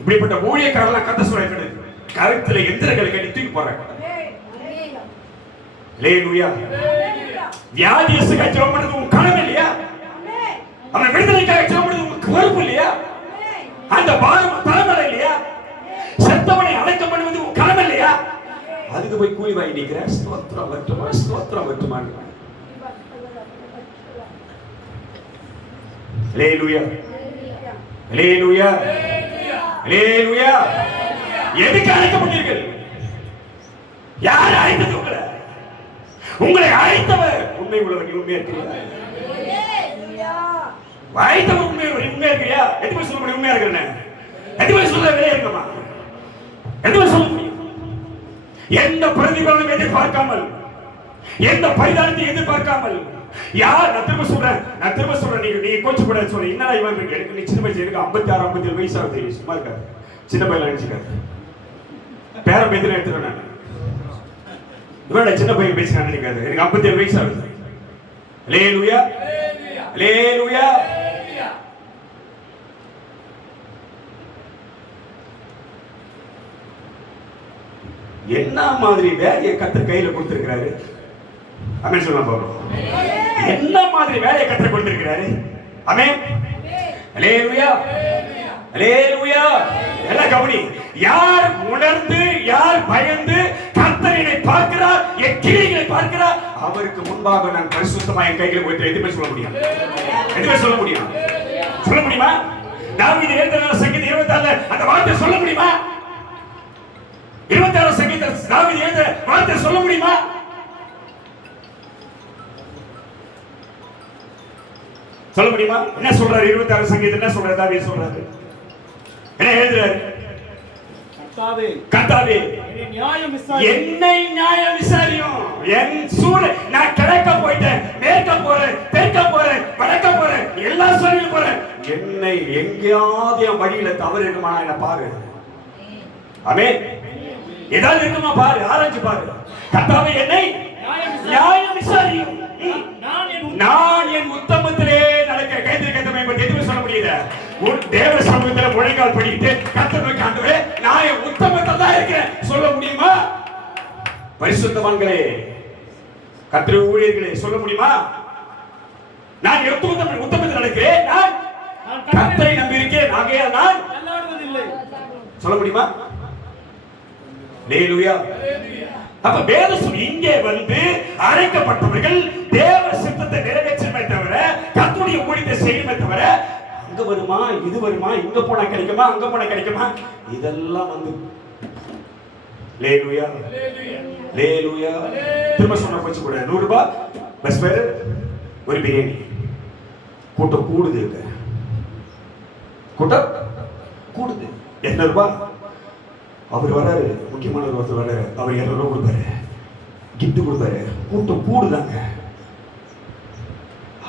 இப்படிப்பட்ட ஊழியக்காரர்கள் கர்த்தர் சொல்றாரு, கருத்துல எந்திரங்களை கட்டி தூக்கி போறாங்க. அல்லேலூயா. வியாதியஸ்தனுக்கு ஜெபம் பண்றது உங்க கடமை இல்லையா? அவன் விடுதலைக்காக ஜெபம் பண்றது உங்க பொறுப்பு இல்லையா? அந்த பாரம் தலைமையில இல்லையா? செத்தவனை அடக்கம் பண்ணுவது உங்க கடமை இல்லையா? அதுக்கு போய் கூலி வாங்கி நிக்கிற. ஸ்தோத்திரம் வட்டுமா, ஸ்தோத்திரம் வட்டுமா. அல்லேலூயா. அல்லேலூயா. அல்லேலூயா. எதுக்கு அழைக்கப்பட்டீர்கள்? யார் அழைத்தது உங்களை? உங்களை அழைத்தவர் உண்மை உள்ளவர். உண்மையா இருக்கிறியா? அழைத்தவர் உண்மையா இருக்கிறியா? எதுக்கு சொல்ல முடியும்? உண்மையா இருக்கிறேன். எதுக்கு சொல்ல வெளியே இருக்கமா? எதுக்கு சொல்ல முடியும்? எந்த பிரதிபலனும் எதிர்பார்க்காமல், எந்த பரிதானத்தை எதிர்பார்க்காமல், யார் நான் திரும்ப சொல்றேன், நீங்க கோச்சு கூட சொல்றீங்க. என்னடா இவன் இருக்கு? எனக்கு நீ சின்ன வயசு, எனக்கு 56 57 வயசு ஆகுது. சும்மா இருக்காது, சின்ன பையன் நினைச்சுக்காரு. பேரம் பேத்துல எடுத்துறேன் நான். இவன் சின்ன பையன் பேசுறான்னு நினைக்காது. எனக்கு 57 வயசு ஆகுது. அல்லேலூயா. அல்லேலூயா. என்ன மாதிரி வேலையை கர்த்தர் கையில கொடுத்திருக்கிறாரு? ஆமென் சொல்லுங்க பாப்போம். என்ன மாதிரி வேலையை கர்த்தர் கொடுத்திருக்கிறாரு? ஆமென். அல்லேலூயா. அல்லேலூயா. எல்லாம் கவனி. யார் உணர்ந்து, யார் பயந்து கர்த்தரை பார்க்கிறார், என் கிரியைகளை பார்க்கிறார், அவருக்கு முன்பாக நான் பரிசுத்தமா என் கைகளை வைத்து எதுவுமே சொல்ல முடியும். எதுவுமே சொல்ல முடியும். சொல்ல முடியுமா? தாவீது எழுதின சங்கீதம் 24 அந்த வார்த்தை சொல்ல முடியுமா? 26 சங்கீதம் தாவீது எழுதின வார்த்தை சொல்ல முடியுமா? சொல்ல முடியுமா? என்ன சொல்றாரு? 26 சங்கீதம் என்ன சொல்றாரு? தாவீது சொல்றாரு, என்ன எழுதுறாரு? கர்த்தாவே என்னை நியாயம் விசாரியும். என் சூழலை நான் கிழக்க போயிட்டேன், மேற்க போறேன், தெற்க போறேன், வடக்க போறேன், எல்லா சூழலும் போறேன். என்னை எங்கேயாவது என் வழியில தவறு இருக்குமா என்ன பாரு. ஆமென். ஏதாவது இருக்குமா பாரு, ஆராய்ச்சி பாரு. கர்த்தாவே என்னை நியாயம் விசாரியும். நான் என் உத்தமத்திலே நடக்க கைதிருக்கத்தமை பற்றி எதுவும் சொல்ல முடியல. தேவ சமூகத்தில் முழங்கால் படிக்கிட்டு கர்த்தரை காண்பவே நான் என் உத்தமத்தில் தான் இருக்கிறேன் சொல்ல முடியுமா? பரிசுத்தவான்களே, கர்த்தருடைய ஊழியர்களே சொல்ல முடியுமா? நான் உத்தமத்தில் நடக்கிறேன், நான் கர்த்தரை நம்பி இருக்கேன், ஆகையால் நான் தள்ளாடுவதில்லை சொல்ல முடியுமா? அல்லேலூயா. அப்ப வேதம் இங்கே வந்து அழைக்கப்பட்டவர்கள் தேவ சித்தத்தை நிறைவேற்றமே தவிர கர்த்தருடைய ஊழியத்தை செய்யணுமே தவிர அங்க வருமா, இது வருமா, இங்க போனா கிடைக்குமா, அங்க போனா கிடைக்குமா, இதெல்லாம் வந்து லேலுயா லேலுயா. திரும்ப சொன்ன போச்சு கூட 100 ரூபாய் பஸ் ஃபேர், ஒரு பிரியாணி. கூட்டம் கூடுது, கூட்டம் கூடுது. 200 ரூபாய். அவர் வராரு, முக்கியமான ஒருத்தர் வராரு, அவர் 200 ரூபாய் கொடுப்பாரு, கிஃப்ட் கொடுப்பாரு. கூட்டம் கூடுதாங்க.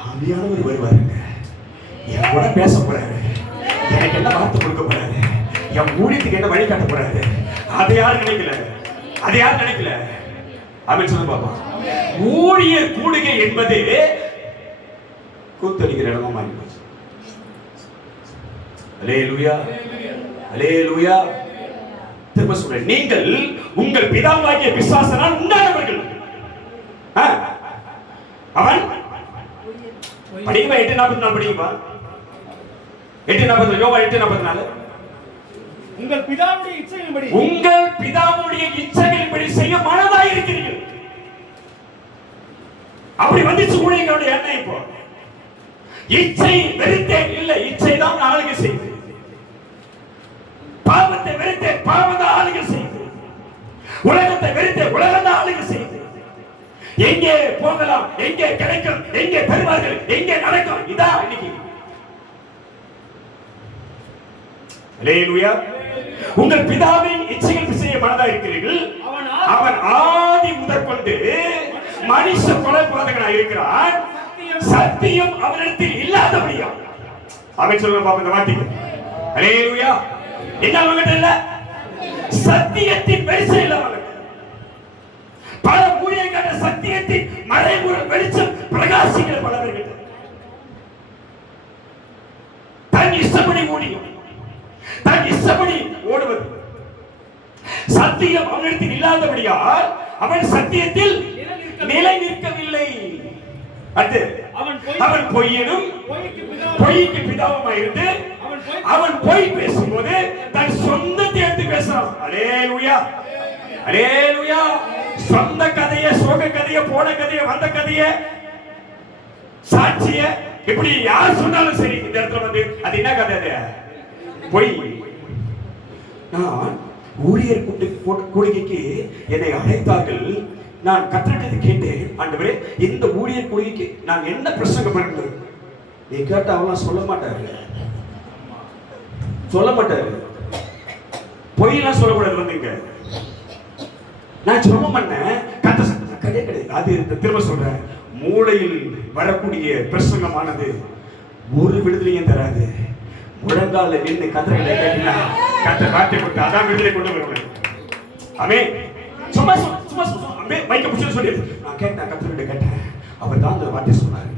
ஆவியானவர் வருவாருங்க, என் கூட பேச போறாரு, எனக்கு என்ன வார்த்தை கொடுக்க போறாரு, என் ஊழியத்துக்கு என்ன வழி காட்ட போறாரு. அதை யாரும் நினைக்கல, அதை யாரும் நினைக்கல. அப்படின்னு சொல்ல பாப்பா. ஊழியர் கூடுகை என்பது கூத்தடிக்கிற இடமா மாறி போச்சு. அல்லேலூயா அல்லேலூயா. திரும்ப சொல்றேன், நீங்கள் உங்கள் பிதாவாகிய பிசாசனால் உண்டானவர்கள். அவன் படிக்குமா 8:44 படிக்குமா 8:44 யோவா 8:44. உங்கள் பிதாவுடைய இச்சையின்படி செய்ய மனதாய் இருக்கிறீர்கள். அப்படி வந்துச்சு ஊழியர்களுடைய எண்ணம். இப்போ இச்சை வெறுத்தேன் இல்லை, இச்சை தான் ஆளுகை செய்து. பாவத்தை வெறுத்தேன், பாவம் தான் ஆளுகை செய்து. உலகத்தை வெறுத்தேன், உலகம் தான் ஆளுகை செய்து. எங்கே போகலாம், எங்கே கிடைக்கும், எங்கே தருவார்கள், எங்கே நடக்கும், இதான் இன்னைக்கு. அல்லேலூயா. உங்கள் பிதாவின் இச்சைகள் செய்ய மனதா இருக்கிறீர்கள். அவன் ஆதி முதற்கொண்டு மனுஷ கொலைபாதகனாக இருக்கிறான். சத்தியம் அவனிடத்தில் இல்லாதபடியா. அவன் சொல்லுங்க பாப்பா இந்த வார்த்தை. அல்லேலூயா. என்ன அவங்கிட்ட இல்ல? சத்தியத்தின் வெளிச்சம் இல்ல அவங்கிட்ட. பல ஊழியக்கார சத்தியத்தின் மறைமுக வெளிச்சம் பிரகாசிக்கிற பலவர்கள் தன் இஷ்டப்படி ஊழியம், தன் இஷ்டப்படி ஓடுவது. சத்தியம் அவனிடத்தில் இல்லாதபடியால் அவன் சத்தியத்தில் நிலை நிற்கவில்லை. அவன் பொய்யனும் பொய்க்கு பிதாவுமாய் இருந்து அவன் பொய் பேசும்போது தன் சொந்தத்தை எடுத்து பேசுறான். அல்லேலூயா அல்லேலூயா. சொந்த கதைய, சோக கதைய, போன கதைய, வந்த கதைய, சாட்சிய இப்படி யார் சொன்னாலும் சரி, இந்த இடத்துல வந்து அது என்ன கதை? பொய். நான் ஊழியர் கூடுகைக்கு என்னை அழைத்தார்கள். நான் கத்திரிட்டது கேட்டேன், ஆண்டவரே இந்த ஊழியர் கூடுகைக்கு நான் என்ன பிரசங்கம் பண்ணணும்? நீ கேட்ட அவெல்லாம் சொல்ல மாட்டாரு, சொல்ல மாட்டாரு. பொய்யெல்லாம் சொல்லக்கூடாது. வந்தீங்க நான் சொல்ல மாட்டேன். கிடையாது. அது திரும்ப சொல்றேன், மூளையில் வரக்கூடிய பிரசங்கமானது ஒரு விடுதலையும் தராது. முழங்கால நின்று கத்திரங்களை கேட்டினா கத்த காட்டி கொடுத்து அதான் விடுதலை கொண்டு வருவேன். ஆமென். சும்மா சும்மா சும்மா மைக்க புடிச்சு சொல்லி நான் கேட்டேன், கத்திரங்களை கேட்டேன். அவர் தான் அந்த வார்த்தை சொன்னாரு.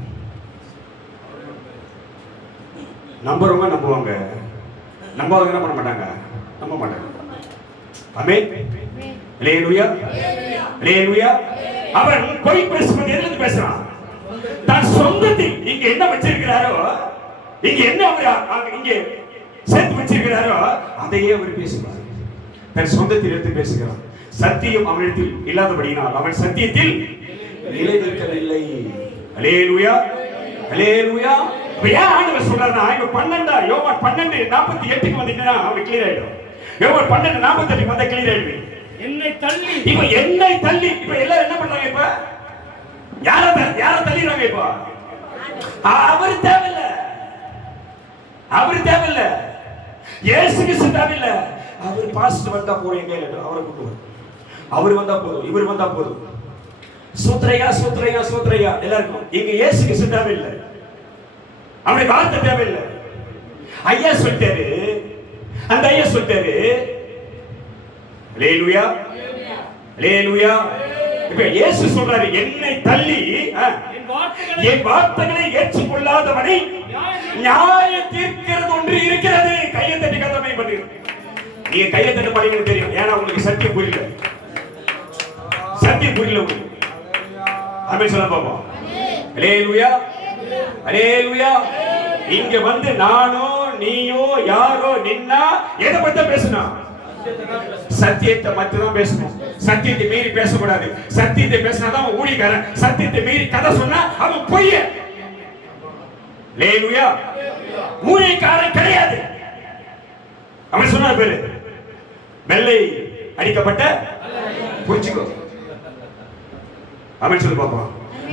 நம்புறவங்க நம்புவாங்க, நம்பாதவங்க என்ன பண்ண மாட்டாங்க, நம்ப மாட்டாங்க. ஆமென். அல்லேலூயா அல்லேலூயா. அவன் பொய் பேசுவது எதிலிருந்து பேசுறான்? தன் சொந்தத்தில் இங்க என்ன வச்சிருக்கிறாரோ, இங்க என்ன அவர் இங்க சேர்த்து வச்சிருக்கிறாரோ அதையே அவர் பேசுகிறார். தன் சொந்தத்தில் எடுத்து பேசுகிறான். சத்தியம் அவனிடத்தில் இல்லாதபடியினால் அவன் சத்தியத்தில் நிலை நிற்கவில்லை. அல்லேலூயா அல்லேலூயா. ஏன் ஆண்டவர் சொல்றாருன்னா, இவன் 12 யோவான் 12:48 வந்துட்டா அவன் கிளியர் ஆயிடும். யோவான் 12:48 வந்தா கிளியர் ஆயிடும். என்னை தள்ளி இப்ப என்னை தள்ளி இப்ப எல்லாரும் என்ன பண்றாங்க? இப்ப யார தள்ளிறாங்க? இப்ப அவர் தேவையில்ல, அவர் தேவையில்ல, இயேசு கிறிஸ்து தேவையில்ல. அவர் பாஸ்ட் வந்தா போறோம், எங்க இல்ல அவரை கூப்பிடுவார். அவர் வந்தா போதும், இவர் வந்தா போதும். சூத்ரையா சூத்ரையா சூத்ரையா எல்லாருக்கும். இங்க இயேசு கிறிஸ்து தேவையில்லை, அவருடைய வார்த்தை தேவையில்லை. ஐயா சொல்லிட்டாரு, அந்த ஐயா சொல்லிட்டாரு. அல்லேலூயா அல்லேலூயா. இப்ப இயேசு சொல்றாரு, என்னை தள்ளி என் வார்த்தைகளை ஏற்றுக்கொள்ளாதவனை நியாய தீர்க்கிறது ஒன்று இருக்கிறது. கையை தட்டி கதமை பண்ணி நீங்க கையை தட்டு பண்ணீங்கன்னு தெரியும். ஏன்னா உங்களுக்கு சத்தியம் புரியல, சத்தியம் புரியல உங்களுக்கு. ஆமென் சொல்ல பாப்போம். அல்லேலூயா அல்லேலூயா. இங்க வந்து நானோ நீயோ யாரோ நின்னா எதை பத்தி பேசணும்? சத்தியத்தை மட்டும் தான் பேசணும். சத்தியத்தை மீறி பேசக்கூடாது. சத்தியத்தை பேசினாதான் ஊழியக்காரன். சத்தியத்தை மீறி கதை சொன்னா அவன் பொய்ய. அல்லேலூயா. ஊழியக்காரன் கிடையாது. அவன் சொன்ன பேரு வெள்ளை அடிக்கப்பட்ட புரிச்சுக்கோ. ஆமென் சொல்லு பாப்போம்.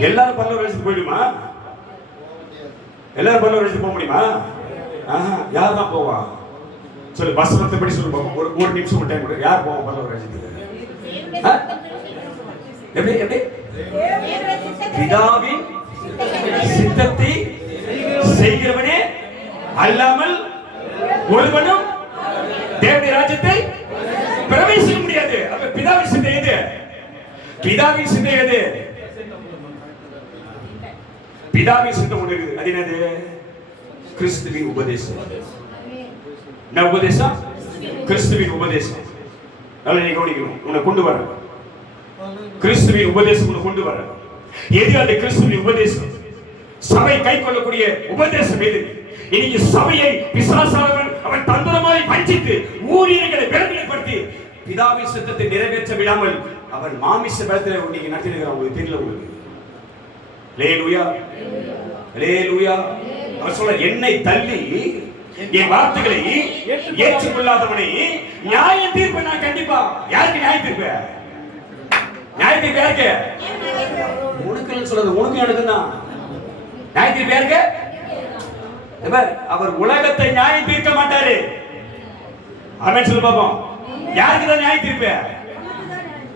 எல்லாரும் பரலோக ராஜ்யத்துக்கு போயிடுமா? எல்லாரும் பரலோக ராஜ்யத்துக்கு போக முடியுமா? யார் தான் போவா சொல்லு, வசனத்தை படி சொல்லு பாப்போம். ஒரு நிமிஷம் டைம் கொடு. யார் போவா பரலோக ராஜ்யத்துக்கு? எப்படி எப்படி? பிதாவின் சித்தத்தை செய்கிறவனே அல்லாமல் ஒருவனும் தேவனுடைய ராஜ்யத்தை பிரவேசிக்க முடியாது. அப்ப பிதாவின் சித்தம் எது? பிதாவின் சித்தம் எது? பிதாவின் சித்தம் ஒன்று இருக்குது. அது என்னது? கிறிஸ்துவின் உபதேசம். என்ன உபதேசம்? கிறிஸ்துவின் உபதேசம். நல்லா நீ கவனிக்கணும். உன்னை கொண்டு வர கிறிஸ்துவின் உபதேசம் உன்னை கொண்டு வர. எது அந்த கிறிஸ்துவின் உபதேசம்? சபை கை கொள்ளக்கூடிய உபதேசம் எது? இன்னைக்கு சபையை பிசாசானவன் அவன் தந்திரமாய் வஞ்சித்து ஊழியர்களை விளம்பரப்படுத்தி பிதாவின் சித்தத்தை நிறைவேற்ற விடாமல் அவன் மாமிச பலத்தில் இன்னைக்கு நடத்திருக்கிறான். உங்களுக்கு தெரியல உங்களுக்கு. அல்லேலூயா, அல்லேலூயா. அவன் சொல்ற, என்னை தள்ளி என் வார்த்தைகளை ஏற்றுக்கொள்ளாதவனை நியாய தீர்ப்பு நான் கண்டிப்பா. யாருக்கு நியாய தீர்ப்பு? நியாய தீர்ப்பு யாருக்கு? உனக்கு சொல்றது, உனக்கு எனக்கு தான் நியாய தீர்ப்பு யாருக்கு? அவர் உலகத்தை நியாயம் தீர்க்க மாட்டாரு. ஆமென் சொல்லு பாப்போம். யாருக்கு தான் நியாய தீர்ப்பு?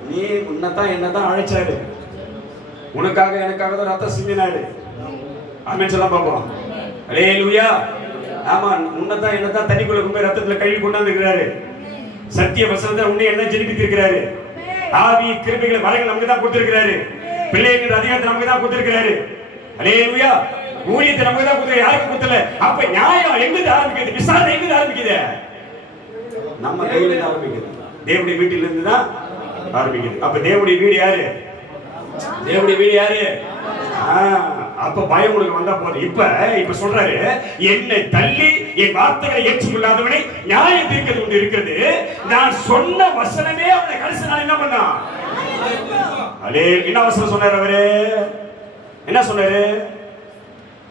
நீ உன்னதான் என்னதான் அழைச்சாரு, உனக்காக எனக்காக தான் ரத்தம் சிந்தினாரு. ஆமென் சொல்ல பாப்போம். அல்லேலூயா. ஆமா, உன்னதான் என்னதான் தண்ணிக்குள்ள கொண்டு போய் ரத்தத்துல கழுவி கொண்டாந்து இருக்கிறாரு. சத்திய வசனத்தை உன்னை என்ன ஜெனிப்பித்து இருக்கிறாரு. ஆவி கிருபைகளை வரங்கள் நமக்கு தான் கொடுத்திருக்கிறாரு. பிள்ளைகள் அதிகாரத்தை நமக்கு தான் கொடுத்திருக்கிறாரு. அல்லேலூயா. ஊழியத்தை நமக்கு தான் கொடுத்திருக்காரு, யாருக்கு கொடுத்தல. அப்ப நியாயம் எங்கிருந்து ஆரம்பிக்குது? விசாரணை எங்கிருந்து ஆரம்பிக்குது? நம்ம கையில இருந்து ஆரம்பிக்குது. தேவனுடைய வீட்டில இருந்து தான் ஆரம்பிக்குது. அப்ப தேவனுடைய வீடு யாரு? தேவனுடைய வீடு யாரு? அப்ப பயம் உங்களுக்கு வந்தா போதும். இப்ப சொல்றாரு, என்னை தள்ளி என் வார்த்தைகளை ஏற்றுக்கொள்ளாதவனை நியாயம் தீர்க்கிறது ஒன்று இருக்கிறது. நான் சொன்ன வசனமே அவனை கடைசி நாள் என்ன பண்ணான்? அலே, என்ன வசனம் சொன்னார் அவரு? என்ன சொன்னாரு?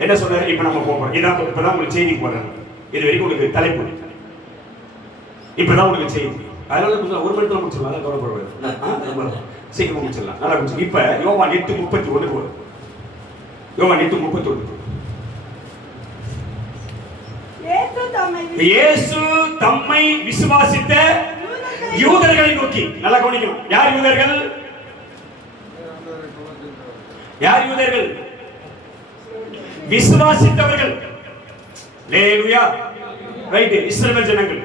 என்ன சொன்னாரு? இப்ப நம்ம போறோம். இதான் இப்பதான் உங்களுக்கு செய்தி போறேன். இது வரைக்கும் உங்களுக்கு தலைப்பு. இப்பதான் உங்களுக்கு செய்தி. அதனால ஒரு மணி நேரம் முடிச்சிடலாம். அதை கவலைப்படுறது சீக்கிரம் முடிச்சிடலாம். நல்லா முடிச்சு. இப்ப யோவான் 8:31 போதும். யோவான் 8:31. இயேசு தம்மை விசுவாசித்த யூதர்களை நோக்கி, நல்லா கவனிக்கணும். யார் யூதர்கள்? யார் யூதர்கள்? விசுவாசித்தவர்கள். அல்லேலூயா. ரைட். இஸ்ரவேல் ஜனங்கள்,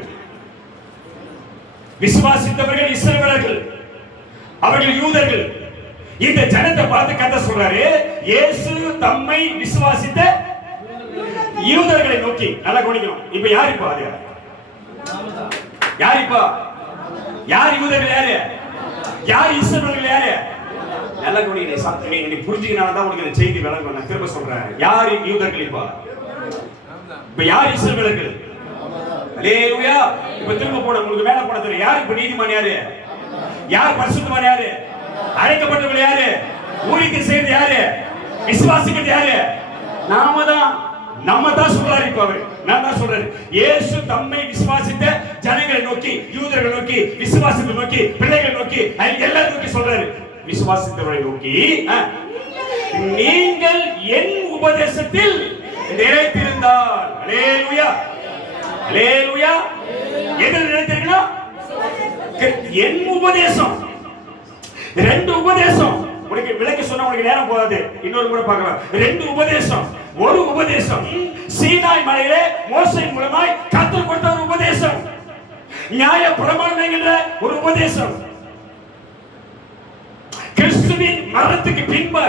விசுவாசித்தவர்கள் இஸ்ரவேலர்கள், அவர்கள் யூதர்கள். இந்த ஜனத்தை பார்த்து கர்த்தர் சொல்றாரு, இயேசு தம்மை விசுவாசித்த யூதர்களை நோக்கி. நல்லா கவனிக்கணும். இப்ப யார்? இப்ப அது யார்? இப்ப யார் யூதர்கள்? யாரு? யார் இஸ்ரவேலர்கள்? யாரு? நல்லா கவனிக்கணும். நீ புரிஞ்சுக்கினால தான் உங்களுக்கு இந்த செய்தி விளங்கும். நான் திரும்ப சொல்றேன். யார் யூதர்கள்? இப்ப யார் இஸ்ரவேலர்கள்? அல்லேலூயா. இப்ப திரும்ப போன உங்களுக்கு மேல போன தெரியும். யார் இப்ப நீதிமான்? யாரு? யார் பரிசுத்தவான்? யாரு? அழைக்கப்பட்டவர்கள் யாரு? ஊழியத்தை செய்வது யாரு? விசுவாசிக்கிறது யாரு? நாம தான். நம்ம தான் சொல்றாரு. இப்ப அவர் நான் தான் சொல்றாரு. இயேசு தம்மை விசுவாசித்த ஜனங்களை நோக்கி, யூதர்களை நோக்கி, விசுவாசத்தை நோக்கி, பிள்ளைகளை நோக்கி, எல்லாரும் நோக்கி சொல்றாரு. விசுவாசித்தவரை நோக்கி, நீங்கள் என் உபதேசத்தில் நிலைத்திருந்தால். அல்லேலூயா, அல்லேலூயா. எதில் நிலைத்திருக்கணும்? என் உபதேசம். ரெண்டு உபதேசம். உனக்கு விளக்கி சொன்னா உனக்கு நேரம் போகாது. இன்னொரு முறை பார்க்கலாம். ரெண்டு உபதேசம். ஒரு உபதேசம் சீனாய் மலையிலே மோசே மூலமாய் கர்த்தர் கொடுத்த ஒரு உபதேசம். நியாய பிரமாணம் என்கிற ஒரு உபதேசம். கிறிஸ்துவின் மரணத்துக்கு பின்பு,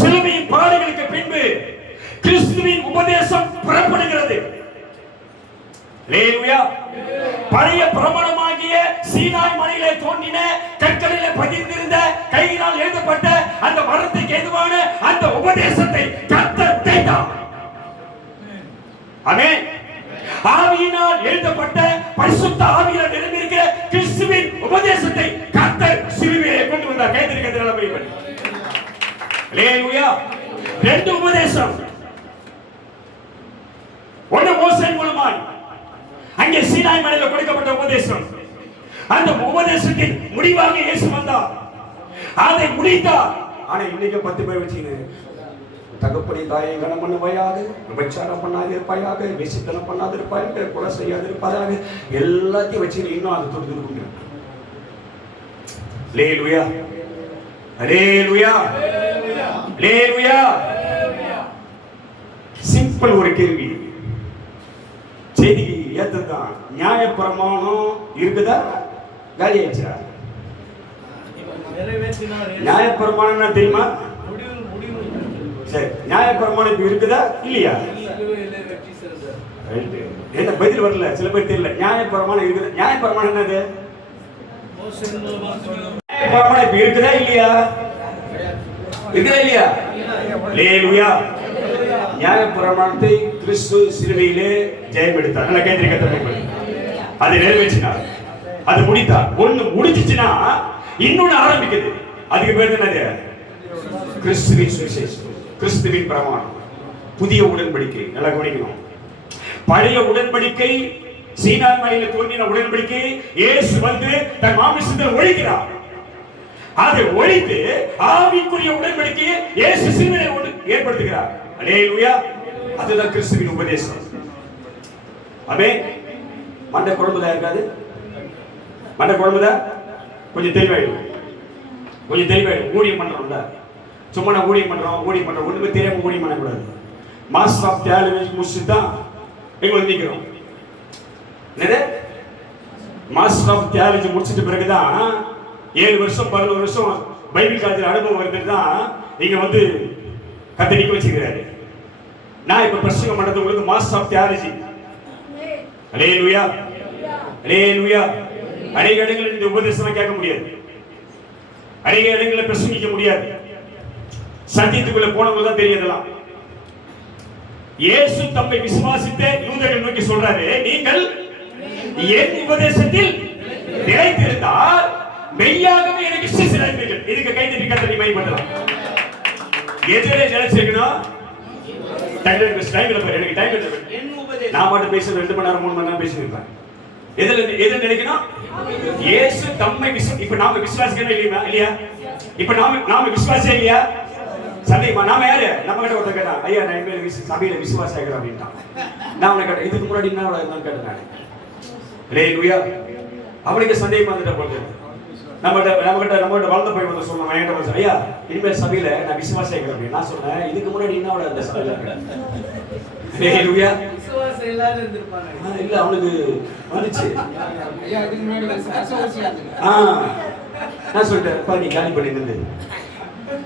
சிலுவையின் பாடுகளுக்கு பின்பு கிறிஸ்துவின் உபதேசம் புறப்படுகிறது. அல்லேலூயா. பழைய பிரமாணமாகிய சீனாய் மலையிலே தோன்றின கற்களிலே பதிந்திருந்த கையினால் எழுதப்பட்ட அந்த மரத்துக்கு எதுவான அந்த உபதேசத்தை கர்த்தர் உடைத்தார். ஆமென். ஆவியினால் எழுதப்பட்ட பரிசுத்த ஆவியால் நிரம்பியிருக்கிற கிறிஸ்துவின் உபதேசத்தை கர்த்தர் சிலுவையிலே கொண்டு வந்தார். கைதிரிக்கிறது நிலைமை. அல்லேலூயா. ரெண்டு உபதேசம். ஒன்று மோசே மூலமாய் அங்கே சீனாய் மலையில கொடுக்கப்பட்ட உபதேசம். அந்த உபதேசத்தின் முடிவாக இயேசு வந்தார், அதை முடித்தார். ஆனா இன்னைக்கு 10 பேர் வச்சுங்க, தகப்பனை தாயை கனம் பண்ணுவாயாக, விபச்சாரம் பண்ணாது இருப்பாயாக, வேசித்தனம் பண்ணாது இருப்பாயாக, கொலை செய்யாது இருப்பாயாக, எல்லாத்தையும் வச்சு இன்னும் அதை தொட்டு கொடுக்குறேன். அல்லேலூயா, அல்லேலூயா, அல்லேலூயா. சிம்பிள் ஒரு கேள்வி, செய்தி ஏத்ததான். நியாயப்பிரமாணம் இருக்குதா, காலி ஆயிடுச்சா? நியாயப்பிரமாணம் தெரியுமா? சரி, நியாயப்பிரமாணம் இப்ப இருக்குதா இல்லையா? என்ன பதில் வரல, சில பேர் தெரியல. நியாயப்பிரமாணம் இருக்குது. நியாயப்பிரமாணம் என்னது? நியாயப்பிரமாணம் இப்ப இருக்குதா இல்லையா? இருக்குதா இல்லையா? அல்லேலூயா. நியாயப்பிரமாணத்தை கிறிஸ்து சிலுவையிலே ஜெயம் எடுத்தார். நல்ல கேந்திர கத்தப்பை அதை நிறைவேற்றினார், அது முடித்தார். ஒண்ணு முடிஞ்சிச்சுன்னா இன்னொன்னு ஆரம்பிக்குது. அதுக்கு பேர் என்னது? கிறிஸ்துவின் சுவிசேஷம், கிறிஸ்துவின் பிரமாணம், புதிய உடன்படிக்கை. நல்லா கவனிக்கணும். பழைய உடன்படிக்கை, சீனாய் மலையில் தோன்றின உடன்படிக்கை இயேசு வந்து தன் மாமிசத்தில் ஒழிக்கிறார். அதை ஒழித்து ஆவிக்குரிய உடன்படிக்கையை இயேசு சிலுவையில் ஏற்படுத்துகிறார். அல்லேலூயா. அதுதான் கிறிஸ்துவின் உபதேசம். ஆமென். மண்ட குழம்புதா இருக்காது? மண்ட குழம்புதா? கொஞ்சம் தெளிவாயிடும், கொஞ்சம் தெளிவாயிடும். ஊழியம் பண்றோம்ல, சும்மா நான் ஊழியம் பண்றோம் ஒண்ணுமே தெரியாம ஊழியம் பண்ணக்கூடாது. மாஸ்டர் ஆஃப் தியாலஜி முடிச்சுட்டு தான் எங்க வந்து நிக்கிறோம். என்னது? மாஸ்டர் ஆஃப் தியாலஜி முடிச்சிட்ட பிறகுதான் 7 வருஷம் 11 வருஷம் பைபிள் காலேஜில் அனுபவம் வந்துட்டு தான் இங்க வந்து கத்தரிக்க வச்சுக்கிறாரு. நான் இப்ப பிரசங்கம் பண்றது உங்களுக்கு மாஸ்டர் ஆஃப் தியாலஜி. அல்லேலூயா, அல்லேலூயா. அநேக இடங்களில் இந்த உபதேசம் கேட்க முடியாது, அநேக இடங்களில் பிரசங்கிக்க முடியாது. சத்தியத்துக்குள்ள போனவங்க தான் தெரியதெல்லாம். இயேசு தம்மை விசுவாசித்த யூதர்கள் நோக்கி சொல்றாரு, நீங்கள் என் உபதேசத்தில் நிலைத்திருந்தால் மெய்யாகவே எனக்கு சீசராயிருப்பீர்கள். இதுக்கு கை தட்டி கர்த்தரை மகிமைப்படுத்தலாம். எதிரே நிலைச்சிருக்கணும். எனக்கு டைம் இல்லை. நான் மட்டும் பேசுறது 2 மணி நேரம் 3 மணி நேரம் பேசியிருப்பேன். எதில் நினைக்கணும்? இயேசு தம்மை இப்ப நாம விசுவாசிக்கணும் இல்லையா? இப்ப நாம விசுவாசியா இல்லையா? சந்தேகமா? நாம யாரு? நம்ம கிட்ட ஒருத்தர் கேட்டான், ஐயா நான் இனிமேல் சபையில விசுவாசி ஆகிறேன் அப்படின்ட்டான். நான் அவனை கேட்டேன், இதுக்கு முன்னாடி என்ன கேட்டேன். அல்லேலூயா. அவனுக்கு சந்தேகமா வந்துட்ட போது நம்மகிட்ட வளர்ந்த போய் வந்து சொன்னான், என்கிட்ட ஐயா இனிமேல் சபையில நான் விசுவாசி ஆகிறேன் அப்படின்னு. நான் சொன்னேன், இதுக்கு முன்னாடி என்ன அந்த சபையில அல்லேலூயா. விசுவாசம் இல்லாத இருந்திருப்பாங்க. இல்ல அவனுக்கு வந்துச்சு. ஐயா இதுக்கு முன்னாடி நான் சொல்லிட்டேன், பா நீ காலி பண்ணிருந்து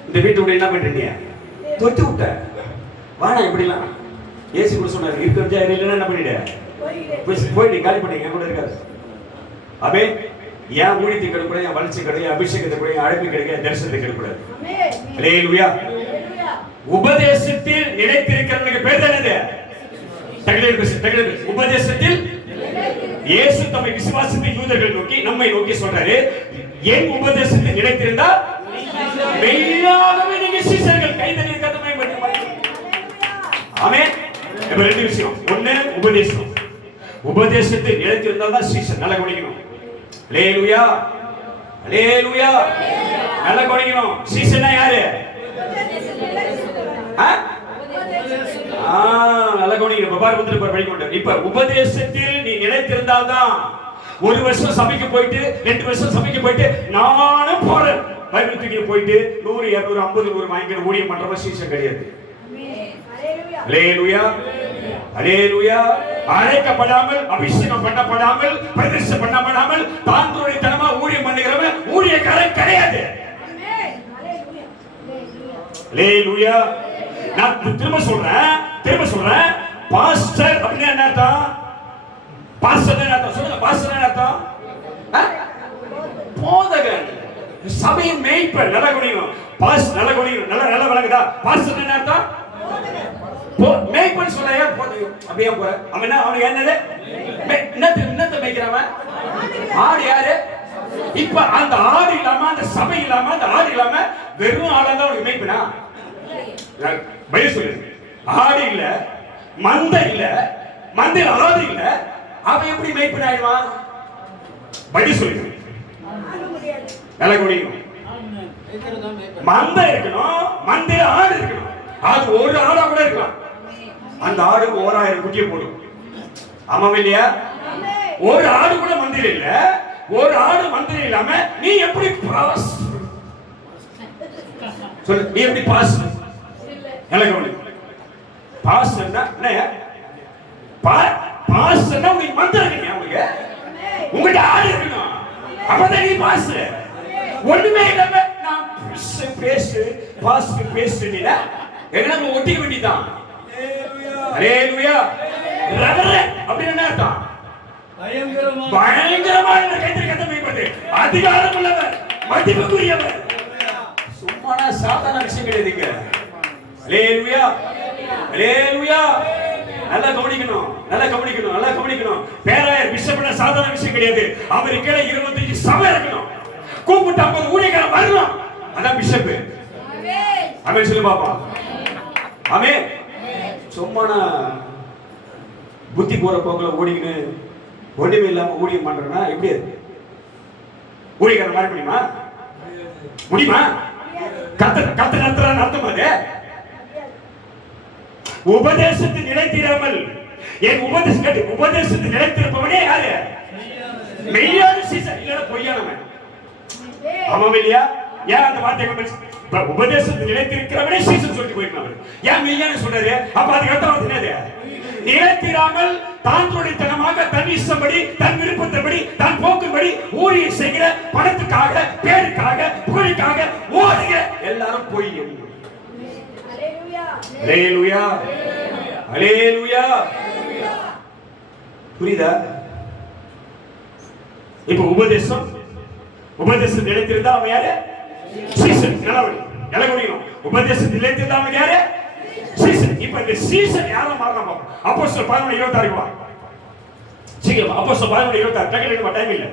இந்த வீட்டு விட என்ன பண்றீங்க? தொட்டு விட்ட வாடா இப்படிலாம் ஏசி கூட சொன்னாரு. இருக்கிறதா இல்லைன்னா என்ன பண்ணிடு, போய் நீ காலி பண்ணி என் கூட இருக்காது. அபே என் ஊழியத்தை கெடுக்கூடாது, என் வளர்ச்சி கிடையாது, என் அபிஷேகத்தை கூட, என் அழைப்பு கிடையாது, என் தரிசனத்தை கெடுக்கூடாது. அல்லேலூயா. உபதேசத்தில் நிலைத்திருக்கிறவனுக்கு பேர் தானே உபதேசத்தில். இயேசு தம்மை விசுவாசித்த யூதர்கள் நோக்கி நம்மை நோக்கி சொல்றாரு, என் உபதேசத்தில் நிலைத்திருந்தால் மெய்யாகவே நீங்க சீசர்கள். கைதறி கத்தமை பண்ணுவாங்க. ஆமென். இப்ப 2 விஷயம். ஒண்ணு உபதேசம். உபதேசத்தில் நிலைத்திருந்தால் தான் சீசன். நல்லா கவனிக்கணும். அல்லேலூயா, அல்லேலூயா. நல்லா கவனிக்கணும். சீசன்னா யாரு? நல்லா கவனிக்கணும். பாபார் வந்து படிக்கணும். இப்ப உபதேசத்தில் நீ நிலைத்திருந்தால் தான். 1 வருஷம் சபைக்கு போயிட்டு 2 வருஷம் சபைக்கு போயிட்டு நானும் போறேன் பைபிள் தூக்கி போயிட்டு 100 200 50 100 வாங்கிட்டு ஊழியம் பண்றவ சீசன் கிடையாது. அல்லேலூயா, அல்லேலூயா. அழைக்கப்படாமல், அபிஷேகம் பண்ணப்படாமல், பிரதிஷ்டை பண்ணப்படாமல் தாந்தோடித்தனமா ஊழியம் பண்ணுகிறவன் ஊழியக்காரன் கிடையாது. அல்லேலூயா. நான் திரும்ப சொல்றேன், பாஸ்டர் அப்படின்னா என்ன அர்த்தம்? பாஸ்டர் என்ன அர்த்தம் சொல்லுங்க? பாஸ்டர் என்ன அர்த்தம்? போதகன், சபையின் மேய்ப்பர். நல்லா கவனிக்கணும். பாஸ் நல்லா கவனிக்கணும். நல்லா விளங்குதா? பாஸ்டர் என்ன அர்த்தம்? மேய்ப்பன் சொல்லையா அப்படியே போற. அவன் அவனுக்கு என்னது? என்னத்தை மேய்க்கிறவன்? ஆடு யாரு? இப்ப அந்த ஆடு இல்லாம, அந்த சபை இல்லாம, அந்த ஆடு இல்லாம வெறும் ஆடாதான் அவனுக்கு மேய்ப்பனா? பதில் சொல்லுங்க. ஆடு இல்ல, மந்தை இல்ல, மந்தையில் ஆடு இல்ல, அவன் எப்படி மேய்ப்பன் ஆயிடுவான்? பதில் சொல்லுங்க. நல்லா குடிக்கணும். மந்தை இருக்கணும், மந்தையில ஆடு இருக்கணும். அது ஒரு ஆடா கூட இருக்கலாம். அந்த ஆடு 1000 குட்டியை போடும். ஆமாம் இல்லையா? ஒரு ஆடு கூட மந்தையில இல்ல, ஒரு ஆடு மந்தையில இல்லாம நீ எப்படி பாஸ் சொல்லு? நீ எப்படி பாஸ்? நல்லா கவனி. பாஸ் என்ன? பாஸ் என்ன? உங்களுக்கு மந்தை இருக்கீங்க, உங்களுக்கு உங்ககிட்ட ஆடு இருக்கணும். அப்பதான் நீ பாஸ். ஒண்ணுமே இல்லாம நான் பேசு பாஸ் பேசுறீங்களா? எங்க ஒட்டிக்க வேண்டியதான். ஹalleluya. ரெவரண்ட் அப்படின்னு என்ன அர்த்தம்? பயங்கரமான கைத்தறி கட்டமைப்பது, அதிகாரம் உள்ளவர், மதிப்புக்குரியவர். சும்மா சாதாரண விஷயம் கிடையாதுங்க. ஹalleluya, ஹalleluya. நல்லா கவனிக்கணும், நல்லா கவனிக்கணும், நல்லா கவனிக்கணும். பேராயர் பிஷப்னா சாதாரண விஷயம் கிடையாது. அவருக்கு கீழே 25 சபை இருக்கணும். கூப்பிட்டு 50 ஊழியக்காரர் வரணும். அதான் பிஷப். ஆமென் சொல்லு பாப்பா. ஆமென். சும்மா புத்தி போற போக்குல ஓடிக்கிட்டு ஒண்ணுமே இல்லாம ஊழியம் பண்றேன்னா எப்படி அது? ஊழியக்காரர் மாற முடியுமா? முடியுமா? கத்த நடத்துறான்னு அர்த்தம் அது. உபதேசத்தில் நிலைத்திராமல் என் உபதேசத்தில் நிலைத்திருப்பவனே யாரு? மெய்யான சீசன் இல்ல பொய்யானவன். ஆமாம் இல்லையா? ஏன் அந்த வார்த்தை உபதேசத்தில் நிலைத்திருக்கிறவனே சீசன் சொல்லிட்டு போயிருக்காங்க. ஏன் மெய்யான சொல்றாரு? அப்ப அதுக்கு அர்த்தம் என்னது? நிலைத்திராமல் தான் தொழித்தனமாக தன் இஷ்டப்படி தன் விருப்பத்தபடி தன் போக்கும்படி ஊழியம் செய்கிற பணத்துக்காக பேருக்காக புகழுக்காக ஓடுகிற எல்லாரும் பொய். ஹalleluya, ஹalleluya. புரியுதா? இப்ப உபதேசம் நிலைத்திருந்தா அவன் யாரு? சீசன். நிலவடிக்கணும். உபதேசம் நிலைத்திருந்தா அவன் யாரு? சீசன். இப்ப இந்த சீசன் யார மாறலாம்? அப்போஸ்தலர் 11:26 வா. சீக்கிரம் அப்போஸ்தலர் 11:26. டக்கல டைம் இல்ல.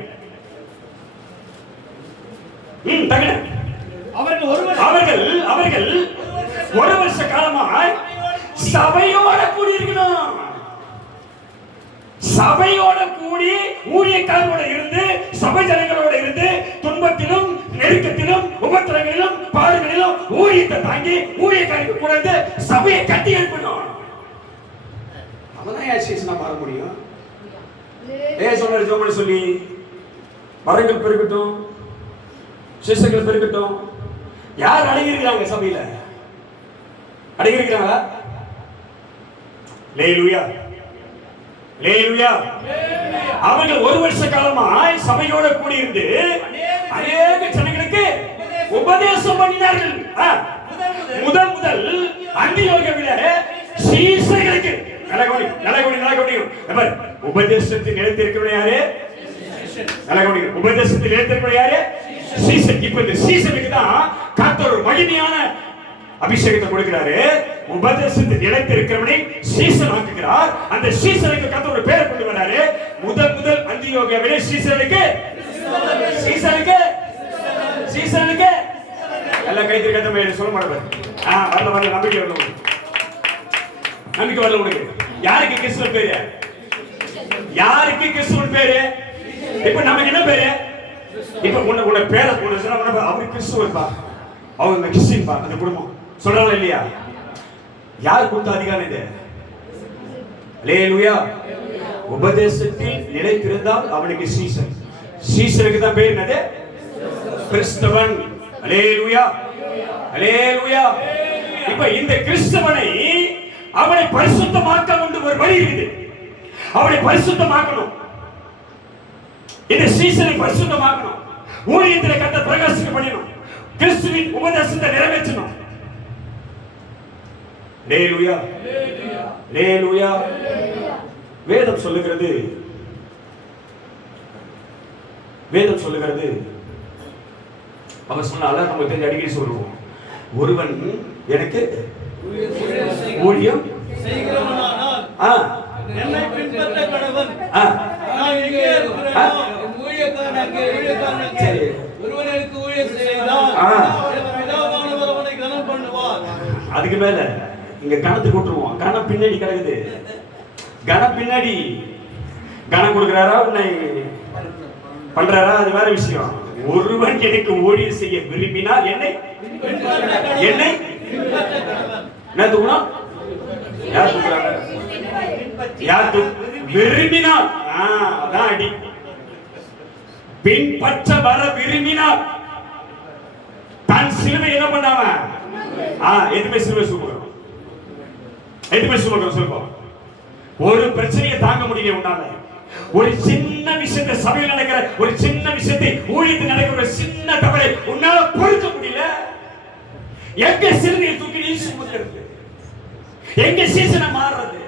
டக்கல. அவர்கள் ஒரு வருஷ காலமாய் சபையோட கூடி இருக்கணும். சபையோட கூடி ஊழியக்காரரோட இருந்து சபை ஜனங்களோட இருந்து துன்பத்திலும் நெருக்கத்திலும் உபத்திரங்களிலும் பாடுகளிலும் ஊழியத்தை தாங்கி ஊழியக்காரருக்கு கூட இருந்து சபையை கட்டி எழுப்பணும். அவதான் சீசனா மாற முடியும். சொன்ன சொல்லி வரங்கள் பெருக்கட்டும், சீசர்கள் பெருக்கட்டும். யார் அடங்கி இருக்கிறாங்க சபையில? அடங்கி இருக்கிறாங்களா? ஹalleluya, ஹalleluya. அவர்கள் ஒரு வருஷ காலமாய் சபையோட கூடி இருந்து அநேக ஜனங்களுக்கு உபதேசம் பண்ணினார்கள். முதல் அந்தியோகியாவிலே சீசர்களுக்கு நல்ல உபதேசத்தில் நிலைத்திருக்கிறவன் யாரு? உபதேசத்தில் நிலைத்திருக்கிறவன் யாரு? சீசன். இப்ப இந்த சீசனுக்கு தான் கர்த்தர் ஒரு மகிமையான அபிஷேகத்தை கொடுக்கிறாரு. உபதேசத்தில் நிலைத்திருக்கிறவனை சீசன் ஆக்குகிறார். அந்த சீசனுக்கு கர்த்தர் ஒரு பேரை கொண்டு வராரு. முதல் அந்தியோகியாவிலே சீசனுக்கு எல்லாம் கைத்து கட்ட சொல்ல மாட்டேன். வரல நம்பிக்கை வரல உனக்கு. யாருக்கு கிறிஸ்துவ பேரு? யாருக்கு கிறிஸ்துவன் பேரு? இப்ப நமக்கு என்ன பேரு? இப்ப உன்ன பேரை அவரு கிறிஸ்துவன்பா, அவங்க கிறிஸ்டின்பா. அந்த குடும்பம் சொல்றாங்க இல்லையா? யார் கொடுத்த அதிகாரம் இது? ஹalleluya. உபதேசத்தில் நிலைத்திருந்தால் அவனுக்கு சீசன். சீசனுக்கு தான் பேர் என்னது? கிறிஸ்தவன். ஹalleluya, ஹalleluya. இப்ப இந்த கிறிஸ்தவனை அவனை பரிசுத்தமாக்க வேண்டும். ஒரு வழி இருக்குது. அவனை பரிசுத்தமாக்கணும். இந்த சீசனை பரிசுத்தமாக்கணும். ஊழியத்தில் கட்ட பிரகாசிக்க பண்ணணும். கிறிஸ்துவின் உபதேசத்தை நிறைவேற்றணும். ஹalleluya, ஹalleluya. வேதம் சொல்லுகிறது அவர் சொன்னால நம்ம தெரிஞ்ச அடிக்கடி சொல்லுவோம், ஒருவன் எனக்கு ஊழியம் செய்கிறவனானால் என்னை பின்பற்ற கடவன். நான் இங்கே இருக்கிறேன், ஊழியக்காரன் அங்கே ஊழியக்காரன். சரி, ஒருவன் எனக்கு ஊழியம் செய்தால் பிதாவானவர் அவனை கனம் பண்ணுவார். அதுக்கு மேல இங்க கணத்து கூட்டுருவோம். கணம் பின்னாடி கிடக்குது. கணம் பின்னாடி கணம் கொடுக்கிறாரா உன்னை பண்றாரா அது வேற விஷயம். ஒருவன் எனக்கு ஊழியம் செய்ய விரும்பினால் என்னை என்னை என்ன தூக்கணும்? யார் தூக்குறாங்க? யார் விரும்பினால் அதான் அடி. பின்பற்ற வர விரும்பினால் தன் சிலுவை என்ன பண்ணாம எதுவுமே சிலுவை சுமக்கிறோம், எதுவுமே சுமக்கிறோம் சொல்லுவோம். ஒரு பிரச்சனையை தாங்க முடியல உன்னால, ஒரு சின்ன விஷயத்தை சபையில் நடக்கிற ஒரு சின்ன விஷயத்தை ஊழியத்தில் நடக்கிற ஒரு சின்ன தவறை உன்னால பொறுக்க முடியல. எங்க சிலுவையை தூக்கி நீ சுமக்கிறது? எங்க சீசனை மாறுறது?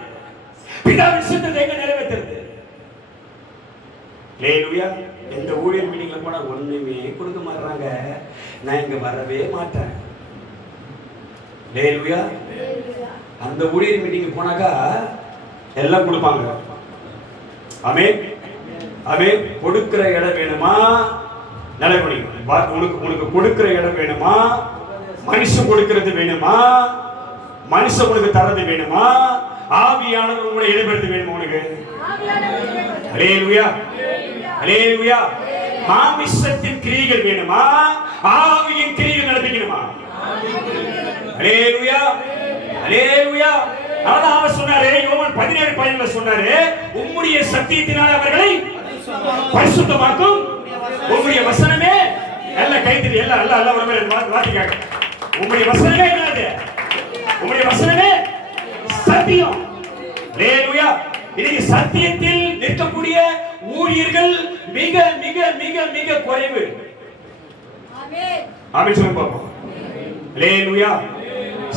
பிதாவின் சித்தத்தை எங்க நிறைவேற்றுறது? ஹல்லேலூயா. இந்த ஊழியர் மீட்டிங்ல போனா ஒண்ணுமே கொடுக்க மாட்டாங்க, நான் இங்க வரவே மாட்டேன். ஹல்லேலூயா. அந்த ஊழியர் மீட்டிங் போனாக்கா எல்லாம் கொடுப்பாங்க. ஆமென் ஆமென். கொடுக்கிற இடம் வேணுமா? நடைமுறை உனக்கு கொடுக்கிற இடம் வேணுமா? மனுஷன் கொடுக்கிறது வேணுமா? மனுஷன் உனக்கு தரது வேணுமா? ஆவியானவர் உங்களை ஈடுபடுத்த வேணுமா உனக்கு? ஹல்லேலூயா ஹல்லேலூயா. மாமிசத்தின் கிரியைகள் வேணுமா? ஆவியின் கிரியைகள் நடப்பிக்கணுமா? ஹல்லேலூயா ஹல்லேலூயா. அதான் அவர் சொன்னாரு, யோவான் 17:17 சொன்னாரு, உம்முடைய சத்தியத்தினால் அவர்களை பரிசுத்தமாக்கும் உம்முடைய வசனமே. எல்லாம் கைத்தறி எல்லாம் எல்லாம் எல்லாம் ஒரு வார்த்தைக்காக உம்முடைய வசனமே என்னது? உம்முடைய வசனமே சத்தியம். ஹல்லேலூயா. இன்னைக்கு சத்தியத்தில் நிற்கக்கூடிய ஊழியர்கள் மிக மிக மிக மிக குறைவு. ஆமென் ஆமென் சொல்லுங்க பாப்போம். ஹல்லேலூயா.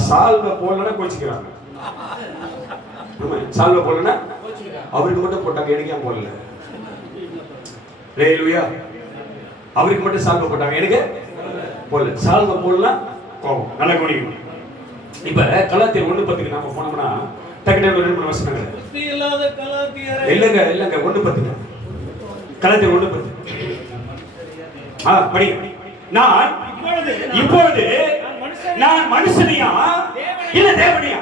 சால்வை போடலன்னா கோச்சிக்கிறாங்க. ஆமா, சால்வை போடலன்னா அவருக்கு மட்டும் போட்டாங்க, எனக்கு ஏன் போடல? ஹல்லேலூயா. அவருக்கு மட்டும் சால்வை போட்டாங்க, எனக்கு போடல. சால்வை போடலாம் கோபம். நல்லா கவனிக்கணும். இப்ப கலாத்தியர் 1:10 நாம போனோம்னா டக்குனு ஒரு 2 வசனங்கள் இல்லங்க இல்லங்க 1:10 கலாத்தியர் 1:10 படி. நான் இப்பொழுது நான் மனுஷனையா இல்ல தேவனையா?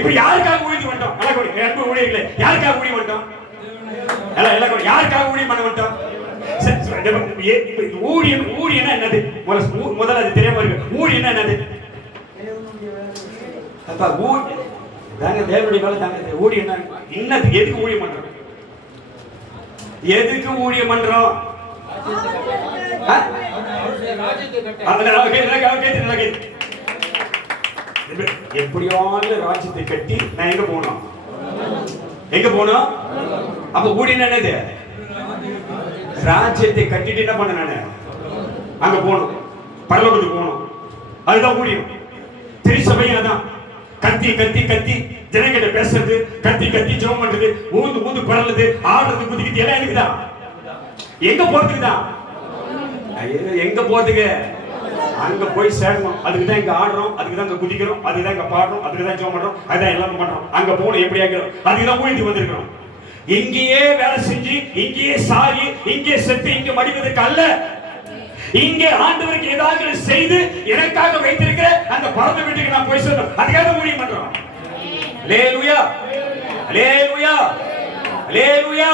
இப்ப யாருக்காக ஊழியம் பண்ணோம்? நல்லா கவனி அன்பு ஊழியர்களே, யாருக்காக ஊழியம் பண்ணோம்? எல்லாம் எல்லாம் கவனி. யாருக்காக ஊழியம் பண்ண மாட்டோம்? ஊழியம் ஊழியனா என்னது? முதல்ல அது தெரியாம இருக்கு. ஊழியனா என்னது? அப்பா தாங்க தேவனுடைய வேலை தாங்க. ஊழியம் என்னது? எதுக்கு ஊழியம் பண்றோம்? எதுக்கு ஊழியம் பண்றோம்? எப்படியாவது ராஜ்யத்தை கட்டி நான் எங்க போனோம்? எங்க போனோம்? அப்ப ஊழியம் என்னது? ராஜ்யத்தை கட்டிட்டு என்ன பண்ண? நானு அங்க போகணும், பரலோகத்துக்கு போகணும். அதுதான் ஊழியம். திருச்சபையும் அதான். கத்தி கத்தி கத்தி ஜனங்கிட்ட பேசுறது, கத்தி கத்தி ஜெபம் பண்றது, ஊந்து ஊந்து பரலுது, ஆடுறது, குதிக்கிட்டு எல்லாம் இருக்குதான். எங்க போறதுக்கு தான்? எங்க போறதுக்கு? அங்க போய் சேரணும். அதுக்கு தான் இங்க ஆடுறோம், அதுக்கு தான் இங்க குதிக்கிறோம், அதுக்கு தான் இங்க பாடுறோம், அதுக்கு தான் ஜெபம் பண்றோம், அதுதான் எல்லாமே பண்றோம். அங்க போகணும் எப்படி ஆகிறோம்? அதுக்கு தான் ஊழியத்துக்கு வந்திருக்கிறோம். இங்கேயே வேலை செஞ்சு, இங்கேயே சாகி, இங்கே செத்து, இங்க மடிவதற்கு அல்ல. இங்கே ஆண்டவருக்கு ஏதாவது செய்து எனக்காக வைத்திருக்கிற அந்த பரந்த வீட்டுக்கு நான் போய் சொல்றோம். அதுக்காக ஊழியம் பண்றோம். ஹல்லேலூயா ஹல்லேலூயா ஹல்லேலூயா.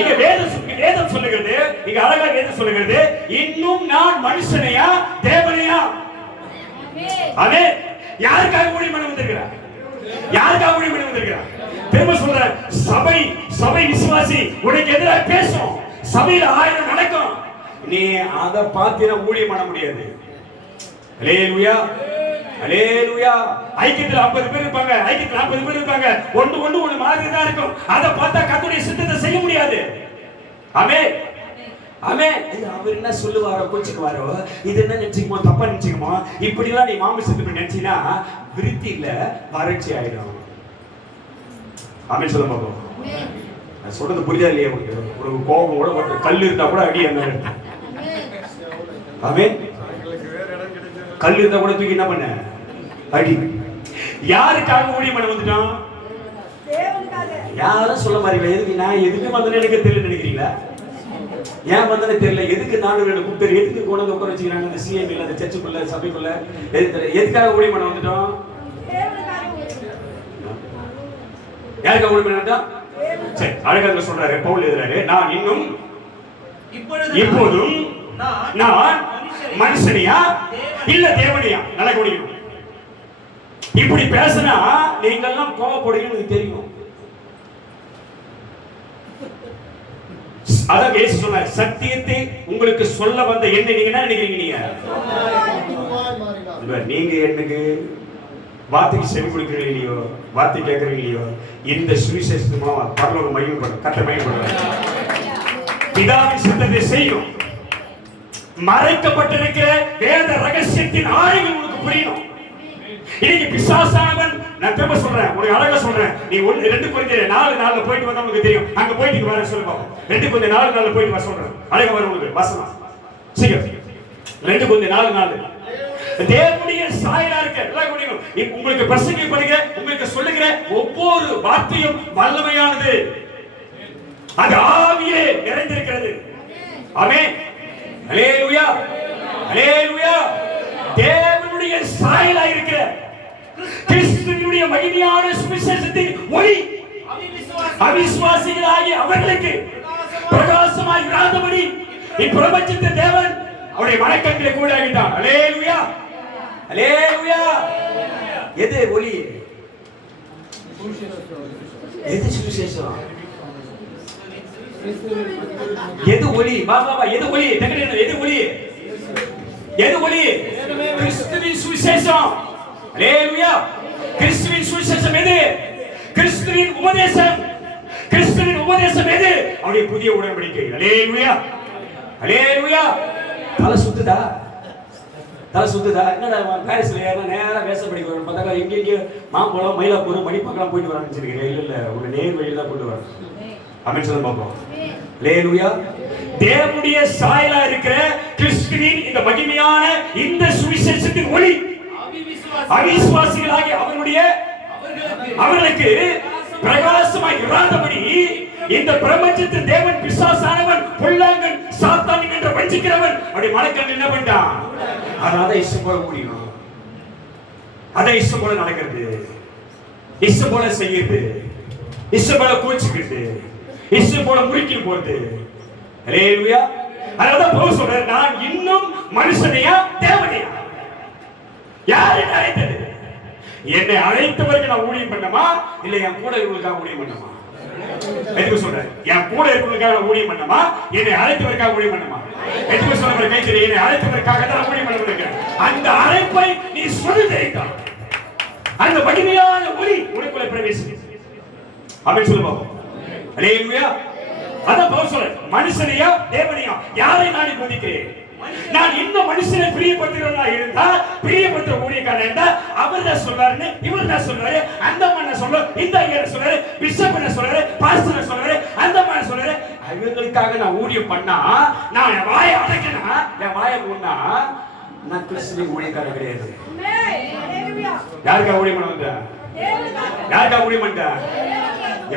இங்க வேதம் சொல்லுகிறது, இங்க அழகா வேதம் சொல்லுகிறது, இன்னும் நான் மனுஷனையா தேவனையா? ஆமென். யாருக்காக ஊழியம் பண்ண வந்திருக்கிறார்? யாருக்காக ஊழியம் பண்ண வந்திருக்கிறார்? திரும்ப சொல்றேன், சபை விசுவாசி உனக்கு எதிராக பேசும், சபையில 1000 நடக்கும், நீ அத பாத்திர ஊழியம் பண்ண முடியாது. ஹல்லேலூயா ஹல்லேலூயா. ஐக்கியத்துல 50 பேர் இருப்பாங்க, ஐக்கியத்துல 40 பேர் இருப்பாங்க, ஒன்று மாதிரி தான் இருக்கும். அத பார்த்தா கர்த்தருடைய சித்தத்தை செய்ய முடியாது. ஆமென் ஆமென். அவர் என்ன சொல்லுவாரோ கோச்சுக்குவாரோ, இது என்ன நினைச்சுக்குமோ, தப்பா நினைச்சுக்குமோ, இப்படி எல்லாம் நீ மாமிசத்துக்கு நினைச்சினா விருத்தி இல்ல, வறட்சி ஆயிடும். ஆமென் சொல்ல பாப்போம். நான் சொல்றது புரியுதா இல்லையா உங்களுக்கு? ஒரு கோபம் கூட ஒரு கல் இருந்தா கூட அடி என்ன? ஆமென். கல் இருந்தா கூட தூக்கி என்ன பண்ண? அடி. யாருக்காக ஊழியம் பண்ண வந்துட்டோம்? தேவனுக்காக. யாரும் சொல்ல மாட்டீங்களா? எதுக்கு நான் எதுக்கு வந்தேன்னு எனக்கு தெரியல நினைக்கிறீங்களா? ஏன் வந்தேன்னு தெரியல. எதுக்கு நானும் கூப்பிட்டு எதுக்கு கொண்டு வந்து உட்கார வச்சுக்கிறாங்க அந்த சிஎம்ல, அந்த சர்ச்சுக்குள்ள, சபைக்குள்ள? எதுக்காக ஊழியம் பண்ண வந்துட்டோம்? யாருக்காக ஊழியம் பண்ண வந்துட்டோம்? சரி, அழகாக சொல்றாரு பவுல் எழுதுறாரு, நான் இன்னும் இப்பொழுதும் நான் மனுஷனியா இல்ல தேவனியா? நல்லா கவனிக்கணும். இப்படி பேசினா நீங்க எல்லாம் கோவப்படுவீங்கன்னு எனக்கு தெரியும். அதான் இயேசு சொன்னார், சத்தியத்தை உங்களுக்கு சொல்ல வந்த என்ன நீங்க என்ன நினைக்கிறீங்க? நீங்க எனக்கு வார்த்தைக்கு செவி கொடுக்கிறீங்க இல்லையோ, வார்த்தை கேட்கறீங்க இல்லையோ, இந்த சுவிசேஷத்தின் மூலமா பரலோக மகிமைப்படும், கர்த்தர் மகிமைப்படுவார். பிதாவின் சித்தத்தை செய்யும். மறைக்கப்பட்டிருக்கிற வேத ரகசியத்தின் ஆழங்கள் உங்களுக்கு புரியணும். இன்னைக்கு பிசாசானவன், நான் திரும்ப சொல்றேன், உனக்கு அழகா சொல்றேன், நீ 2 Corinthians 4:4 போயிட்டு வந்தா உங்களுக்கு தெரியும். அங்க போயிட்டு வர சொல்லுங்க. 2 Corinthians 4:4 போயிட்டு வர சொல்றேன். அழகா வரும் உங்களுக்கு வசனம். சீக்கிரம் 2 Corinthians 4:4. தேவனுடைய சாயலா இருக்க எல்லாம் குடிக்கணும். உங்களுக்கு பிரசங்கிக்கப்படுகிற, உங்களுக்கு சொல்லுகிற ஒவ்வொரு வார்த்தையும் வல்லமையானது. அது ஆவியிலே நிறைந்திருக்கிறது. ஆமென். ஹல்லேலூயா. ஹல்லேலூயா. தேவனுடைய சாயலா இருக்கிற கிறிஸ்துவினுடைய மகிமையான சுவிசேஷத்தின் ஒளி அவிசுவாசிகளாகிய அவர்களுக்கு பிரகாசமாய் இராதபடி இப்பிரபஞ்சத்தின் தேவன் அவருடைய மனக்கண்களை கூட ஆகிட்டான். ஹல்லேலூயா. ஹல்லேலூயா. எது ஒளி? எது சுவிசேஷம்? எது ஒளி? வா வா வா. எது ஒளி? டக்கடே. எது ஒளி? எது ஒளி? கிறிஸ்துவின் சுவிசேஷம். ஹல்லேலூயா. கிறிஸ்துவின் சுவிசேஷம் எது? கிறிஸ்துவின் உபதேசம். கிறிஸ்துவின் உபதேசம் எது? அவருடைய புதிய உடன்படிக்கை. ஹல்லேலூயா. ஹல்லேலூயா. தலை சுத்துதா? தலை சுத்துதா? என்னடா பாரிஸ்ல ஏறனா நேரா வேசப்படி வரணும். பார்த்தா எங்க மாம்பழம், மயிலாப்பூர், மணிப்பாக்கெல்லாம் போயிட்டு வரணும்னு நினைச்சிருக்கேன். இல்ல உங்க நேர் வழியில தான் கொண்டு வரணும். ஆமென் சொல்லுங்க பாப்போம். ஹல்லேலூயா. தேவனுடைய சாயலா இருக்கிற கிறிஸ்துவின் இந்த மகிமையான இந்த சுவிசேஷத்தின் ஒளி அவிசுவாசிகளாகிய அவர்களுக்கு பிரகாசமாய் இராதபடி இந்த பிரபஞ்சத்தின் தேவன் பிசாசானவன், பொல்லாங்கன், சாத்தான் என்ற வஞ்சிக்கிறவன் அவருடைய மனக்கண் என்ன பண்ணிட்டான்? அதை இஷ்டம் போல முடியும், அதை இஷ்டம் போல நடக்கிறது, இஷ்டம் போல செய்யுது, இஷ்டம் போல கோச்சிக்கிறது, இஷ்டம் போல முறுக்கிட்டு போறது. ஹல்லேலூயா. அதனாலதான் பவுல் சொல்றார், நான் இன்னும் மனுஷனையா தேவனையா? யார் என்னை அழைத்தது? என்னை அழைத்தவருக்கு நான் ஊழியம் பண்ணமா இல்ல என் கூட இருக்கிறவங்களுக்காக ஊழியம் பண்ணமா? எதுக்கு சொல்றேன்? என் கூட இருக்கிறவங்களுக்காக ஊழியம் பண்ணமா, என்னை அழைத்தவருக்காக ஊழியம் பண்ணமா? எதுக்கு சொல்ற கைத்தறி? என்னை அழைத்தவருக்காக தான் ஊழியம் பண்ண முடியும். அந்த அழைப்பை நீ சொல்லிட்டா அந்த மகிமையான ஒளி உனக்குள்ள பிரவேசிக்கும். ஆமென் சொல்லுவோம். ஹல்லேலூயா. அதான் பவுல் சொல்றார், மனுஷனையா தேவனையா யாரை நான் போதிக்கிறேன்? நான் இன்னும் மனுஷனை பிரியப்படுத்துகிறவனா இருந்தா, பிரியப்படுத்துற ஊழியக்காரன் இருந்தா, அவர் தான் சொல்றாருன்னு இவர் தான் சொல்றாரு, அந்த மண்ண சொல்ற, இந்த ஐயா சொல்றாரு, பிஷப் என்ன சொல்றாரு, பாஸ்டர் சொல்றாரு, அந்த மண்ண சொல்றாரு. இவங்களுக்காக நான் ஊழியம் பண்ணா, நான் என் வாயை அடைக்கணும், என் வாயை மூடனா நான் கிறிஸ்துவின் ஊழியக்காரன் கிடையாது. யாருக்கா ஊழியம் பண்ண வந்த? யாருக்கா ஊழியம் பண்ண?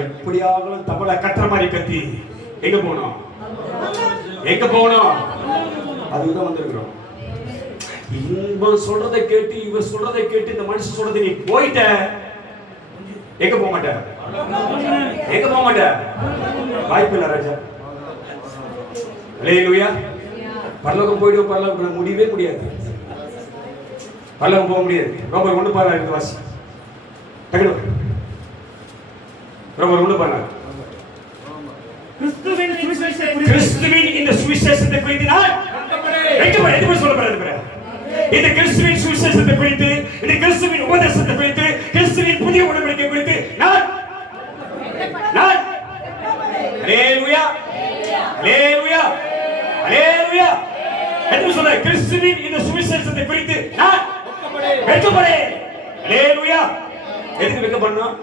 எப்படியாவது தபல கட்டுற மாதிரி கத்தி எங்க போனோம்? எங்க போனோம்? அதுதான் வந்திருக்கிறோம். இவன் சொல்றதை கேட்டு, இவன் சொல்றதை கேட்டு, இந்த மனுஷன் சொல்றதை நீ போயிட்ட, எங்க போக மாட்ட? எங்க போக மாட்ட? வாய்ப்பு இல்ல ராஜா. ஹல்லேலூயா. பரலோகம் போயிடுவோம், பரலோகம் முடியவே முடியாது. பரலோகம் போக முடியாது. ரோமர் 1:16 வாசி. டக்குனு ரோமர் 1:16. கிறிஸ்துவின் இந்த சுவிசேஷத்தை குறித்து நான் எதுவும் சொல்லப்படுறது. இந்த கிறிஸ்துவின் சுவிசேஷத்தை குறித்து, இந்த கிறிஸ்துவின் உபதேசத்தை குறித்து, கிறிஸ்துவின் புதிய உடன்படிக்கை குறித்து நான் ஹல்லேலூயா. ஹல்லேலூயா. ஹல்லேலூயா. எதுவும் சொல்ற? கிறிஸ்துவின் இந்த சுவிசேஷத்தை குறித்து நான் வெட்கப்படேன். ஹல்லேலூயா. எதுக்கு வெட்கப்படணும்?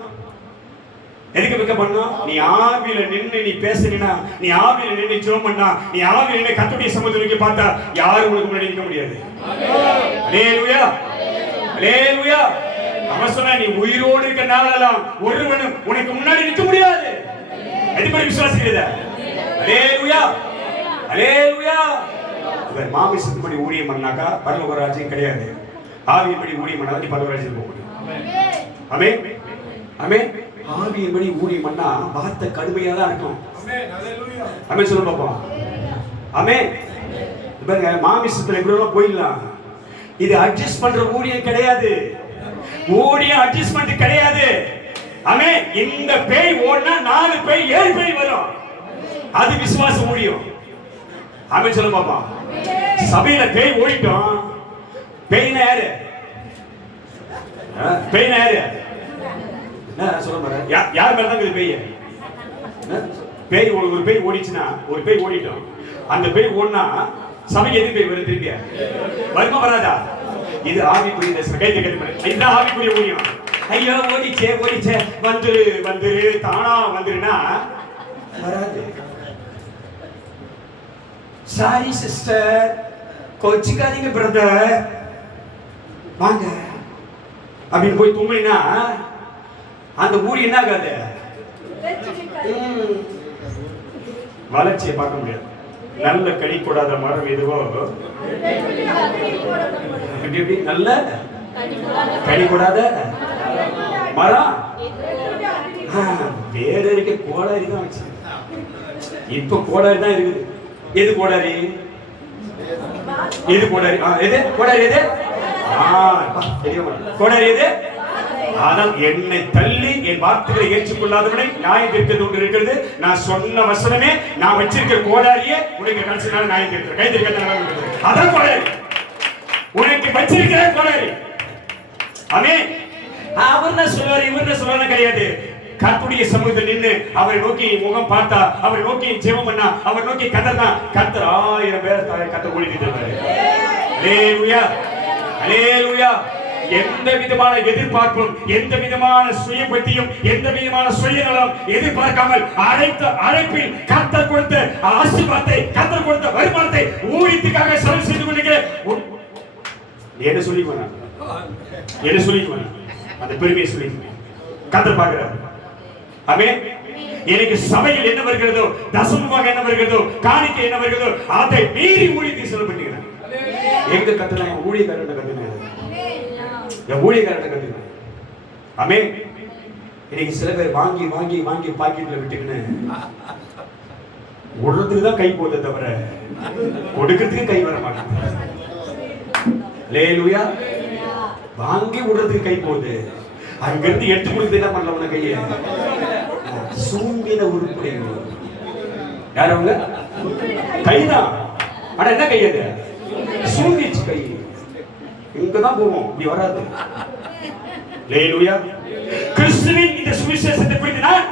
எதுக்கு வெட்கப்படணும்? நீ ஆவியில நின்னு நீ பேசினா, நீ ஆவியில நின்னு ஜெபம் பண்ணா, நீ ஆவியில நின்னு கர்த்தருடைய சமூகத்துக்கு பார்த்தா யாரும் உனக்கு முன்னாடி நிற்க முடியாது. ஹல்லேலூயா. ஹல்லேலூயா. அவன் சொன்னா, நீ உயிரோடு இருக்க நாளெல்லாம் ஒருவனும் உனக்கு முன்னாடி நிற்க முடியாது. எதுபடி விசுவாசிக்கிறத? ஹல்லேலூயா. ஹல்லேலூயா. அவர் மாமிசத்துப்படி ஊழியம் பண்ணாக்கா பரலோக ராஜ்யம் கிடையாது. ஆவியின்படி ஊழியம் பண்ணா நீ பரலோக ராஜ்யம் போக முடியும். ஆமென். ஆமென். ஆவியின்படி ஊழியம் பண்ணா வார்த்தை கடுமையா தான் இருக்கும். ஆமென் சொல்லுங்க பாப்போம். ஆமென். பாருங்க, மாமிசத்துல இப்படி போயிடலாம். இது அட்ஜஸ்ட் பண்ற ஊழியம் கிடையாது. ஊழியம் அட்ஜஸ்ட்மெண்ட் கிடையாது. ஆமென். இந்த பேய் ஓடுனா 4 பேய் 7 பேய் வரும். அது விசுவாச ஊழியம். ஆமென் சொல்லுங்க பாப்பா. சபையில பேய் ஓடிட்டோம். பேய்னா யாரு? பேய்னா யாரு? சொல்ல மாட்டேன். யார் மேல தான் பேய்? பேய் ஒரு பேய் ஓடிச்சுன்னா, ஒரு பேய் ஓடிட்டோம். அந்த பேய் ஓடினா சபைக்கு எது பேய் வரும்? திருப்பியா வருமா வராதா? இது ஆவிக்குரிய தரிசனம். கை தட்டி இதுதான் ஆவிக்குரிய ஊழியம். ஐயோ ஓடிச்சே வந்துரு தானா வந்துருன்னா வராது. சாரி சிஸ்டர், கோச்சிக்காதீங்க பிரதர், வாங்க அப்படின்னு போய் தும்மினா அந்த ஊழி என்ன ஆகாது? வளர்ச்சியை பார்க்க முடியாது. நல்ல கனி கூடாத மரம் எதுவோ, நல்ல கனி கூடாத மரம் வேற இருக்க கோடாரி தான் வச்சு. இப்ப கோடாரி தான் இருக்குது. எது கோடாரி? எது கோடாரி? எது கோடாரி? எது கோடாரி? எது? ஆனால் என்னை தள்ளி என் வார்த்தைகளை ஏற்றுக்கொள்ளாதவனை நியாயம் தீர்க்கிறது ஒன்று இருக்கிறது. நான் சொன்ன வசனமே, நான் வச்சிருக்கிற கோடாரியே உனக்கு கடைசி நாள் நியாயம் தீர்க்கிறேன். கை தீர்க்கிறது அதான் கோடாரி. உனக்கு வச்சிருக்கிற கோடாரி. ஆமென். அவர் தான் சொல்வார், இவர் தான் சொல்வார் கிடையாது. கர்த்தருடைய சமூகத்தில் நின்று அவரை நோக்கி முகம் பார்த்தா, அவரை நோக்கி ஜெபம் பண்ணா, அவரை நோக்கி கதறினா, கர்த்தர் 1000 பேர் கர்த்தர் ஓடி தருவார். ஹalleluya, ஹalleluya. எந்த விதமான எதிர்பார்ப்பும், எந்த விதமான சுயபக்தியும், எந்த விதமான சுயநலம் எதிர்பார்க்காமல் அழைப்பில் கர்த்தர் கொடுத்த ஆசீர்வாதத்தை, கர்த்தர் கொடுத்த வருமானத்தை ஊழியத்துக்காக செலவு செய்து கொண்டிருக்கிறேன். என்ன சொல்லிக்குவேன்? என்ன சொல்லிக்குவேன்? அந்த பெருமையை சொல்லிக்குவேன். கர்த்தர் பார்க்கிறார். ஆமென். எனக்கு சபையில் என்ன வருகிறதோ, தசமமாக என்ன வருகிறதோ, காணிக்கை என்ன வருகிறதோ, அதை மீறி ஊழியத்தை செலவு பண்ணுகிறேன். எங்க கத்துனா? ஊழியக்காரன் கத்துனா, ஊழியக்காரன் கத்துக்கிறேன். ஆமென். இன்னைக்கு சில பேர் வாங்கி வாங்கி வாங்கி பாக்கெட்ல விட்டுக்கின்னு விடுறதுக்கு தான் கை போதே தவிர கொடுக்கிறதுக்கு கை வர மாட்டேங்குது. ஹalleluya. வாங்கி விடுறதுக்கு கை போகுது. அங்கிருந்து எடுத்து கொடுத்து என்ன பண்ணல? உன கையை சூம்பின உருப்படி. யார் அவங்க? கைதான். ஆனா என்ன கை? அது சூம்பிச்சு கை. இங்கதான் போவோம், இப்படி வராது. ஹalleluya. கிறிஸ்துவின் இந்த சுவிசேஷத்தை குறித்து நான்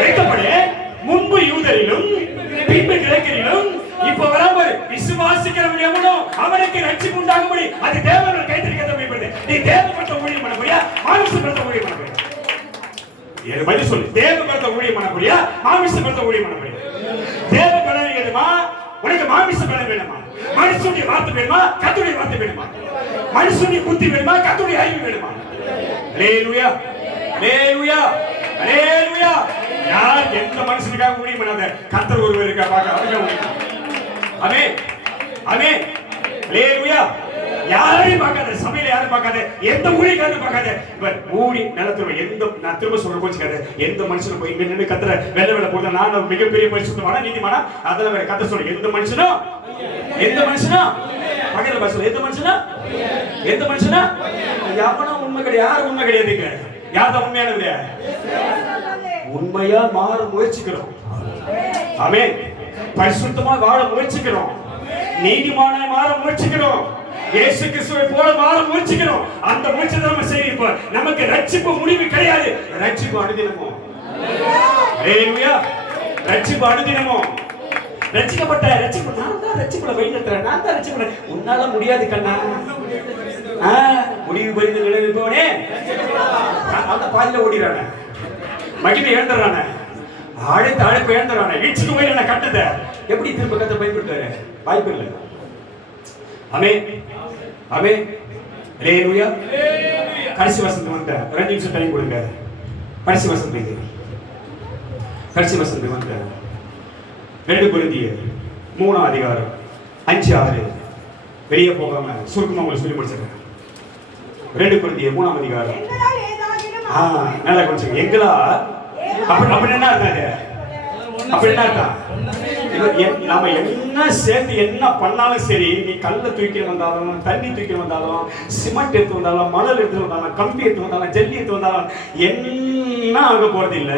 கேட்கப்படே. முன்பு யூதரிலும் பின்பு கிரேக்கரிலும் இப்ப வராமல் விசுவாசிக்கிறவன் எவனோ அவனுக்கு ரட்சிப்பு உண்டாகும்படி அது தேவனால் கைத்தறிக்கத்தை பயன்படுது. நீ தேவபக்த ஊழியம் பண்ண முடியா? மாமிசபக்த ஊழியம் பண்ண முடியா? ஏன் பதில் சொல்லு. தேவபக்த ஊழியம் பண்ண முடியா? மாமிசபக்த ஊழியம் பண்ண முடியா? தேவ பலன் வேணுமா? உனக்கு மாமிச பலன் வேணுமா? மனுஷனுடைய வார்த்தை வேணுமா? கர்த்தருடைய வார்த்தை வேணுமா? மனுஷனுடைய புத்தி வேணுமா? கர்த்தருடைய அறிவு வேணுமா? ஹalleluya, ஹalleluya, ஹalleluya. யார் எந்த மனுஷனுக்காக ஊழியம் பண்ணாத, கர்த்தர் ஒருவருக்கா பார்க்க அவருக்கா ஊழியம். ஆமென், ஆமென், ஹalleluya. யாரையும் பார்க்காத, சபையில யாரும் பார்க்காத, எந்த ஊழியக்காரரும் பார்க்காத. இவர் ஊழி நடத்துற எந்த, நான் திரும்ப சொல்ற போச்சுக்காத, எந்த மனுஷனும் போய் இங்க நின்று கத்துற வெள்ள போட்ட நான் மிகப்பெரிய பரிசுத்தமான நீதிமானா அதெல்லாம் வேற கத்த சொல்ற. எந்த மனுஷனும், எந்த மனுஷனும் பக்கத்துல பேசல, எந்த மனுஷனா, எந்த மனுஷனா எவனும் உண்மை கிடையாது. யாரும் உண்மை கிடையாதுங்க. யார் தான் உண்மையானது? உண்மையா மாற முயற்சிக்கிறோம். ஆமென். பரிசுத்தமா வாழ முயற்சிக்கிறோம். நீதிமானா மாற முயற்சிக்கிறோம். இயேசு கிறிஸ்துவை போல மாற முயற்சிக்கிறோம். அந்த முயற்சியை நம்ம செய்யணும். நமக்கு ரட்சிப்பு முடிவு கிடையாது. ரட்சிப்பு அனுதினமோ. ஹalleluya. ரட்சிப்பு அனுதினமோ. ரட்சிக்கப்பட்ட ரட்சிப்பு நான் தான் ரட்சிப்புல வழிநடத்துறேன். நான் தான் ரட்சிப்புல. உன்னால முடியாது கண்ணா. முடிவு பரிந்து நிலைநிற்பவனே அந்த பாதியில ஓடிறானே, மகிமை இழந்துறானே, அழைப்பு இழந்துறானே, வீச்சுக்கு போய் என்ன கட்டத எப்படி திரும்ப கத்த பயன்படுத்துவாரு? வாய்ப்பு இல்லை. ஆமென், ஆமென், ஹalleluya. கடைசி வசனம் வந்த 2 நிமிஷம் டைம் கொடுங்க. கடைசி வசனம் இது. கடைசி வசனம் வந்த 2 கொரிந்தியர் 3 அதிகாரம் 5 6 வெளியே போகாம சுருக்கமா உங்களுக்கு சொல்லி முடிச்சிருக்கேன். 2 கொரிந்தியர் 3 அதிகாரம். நல்லா கொஞ்சம் எங்களா அப்படி என்ன இருந்தாங்க? அப்படி என்ன இருந்தா நாம என்ன சேர்த்து என்ன பண்ணாலும் சரி, நீ கல்ல தூக்கி வந்தாலும், தண்ணி தூக்கி வந்தாலும், சிமெண்ட் எடுத்து வந்தாலும், மணல் எடுத்து வந்தாலும், கம்பி எடுத்து வந்தாலும், ஜல்லி எடுத்து வந்தாலும் என்ன ஆக போறது இல்ல.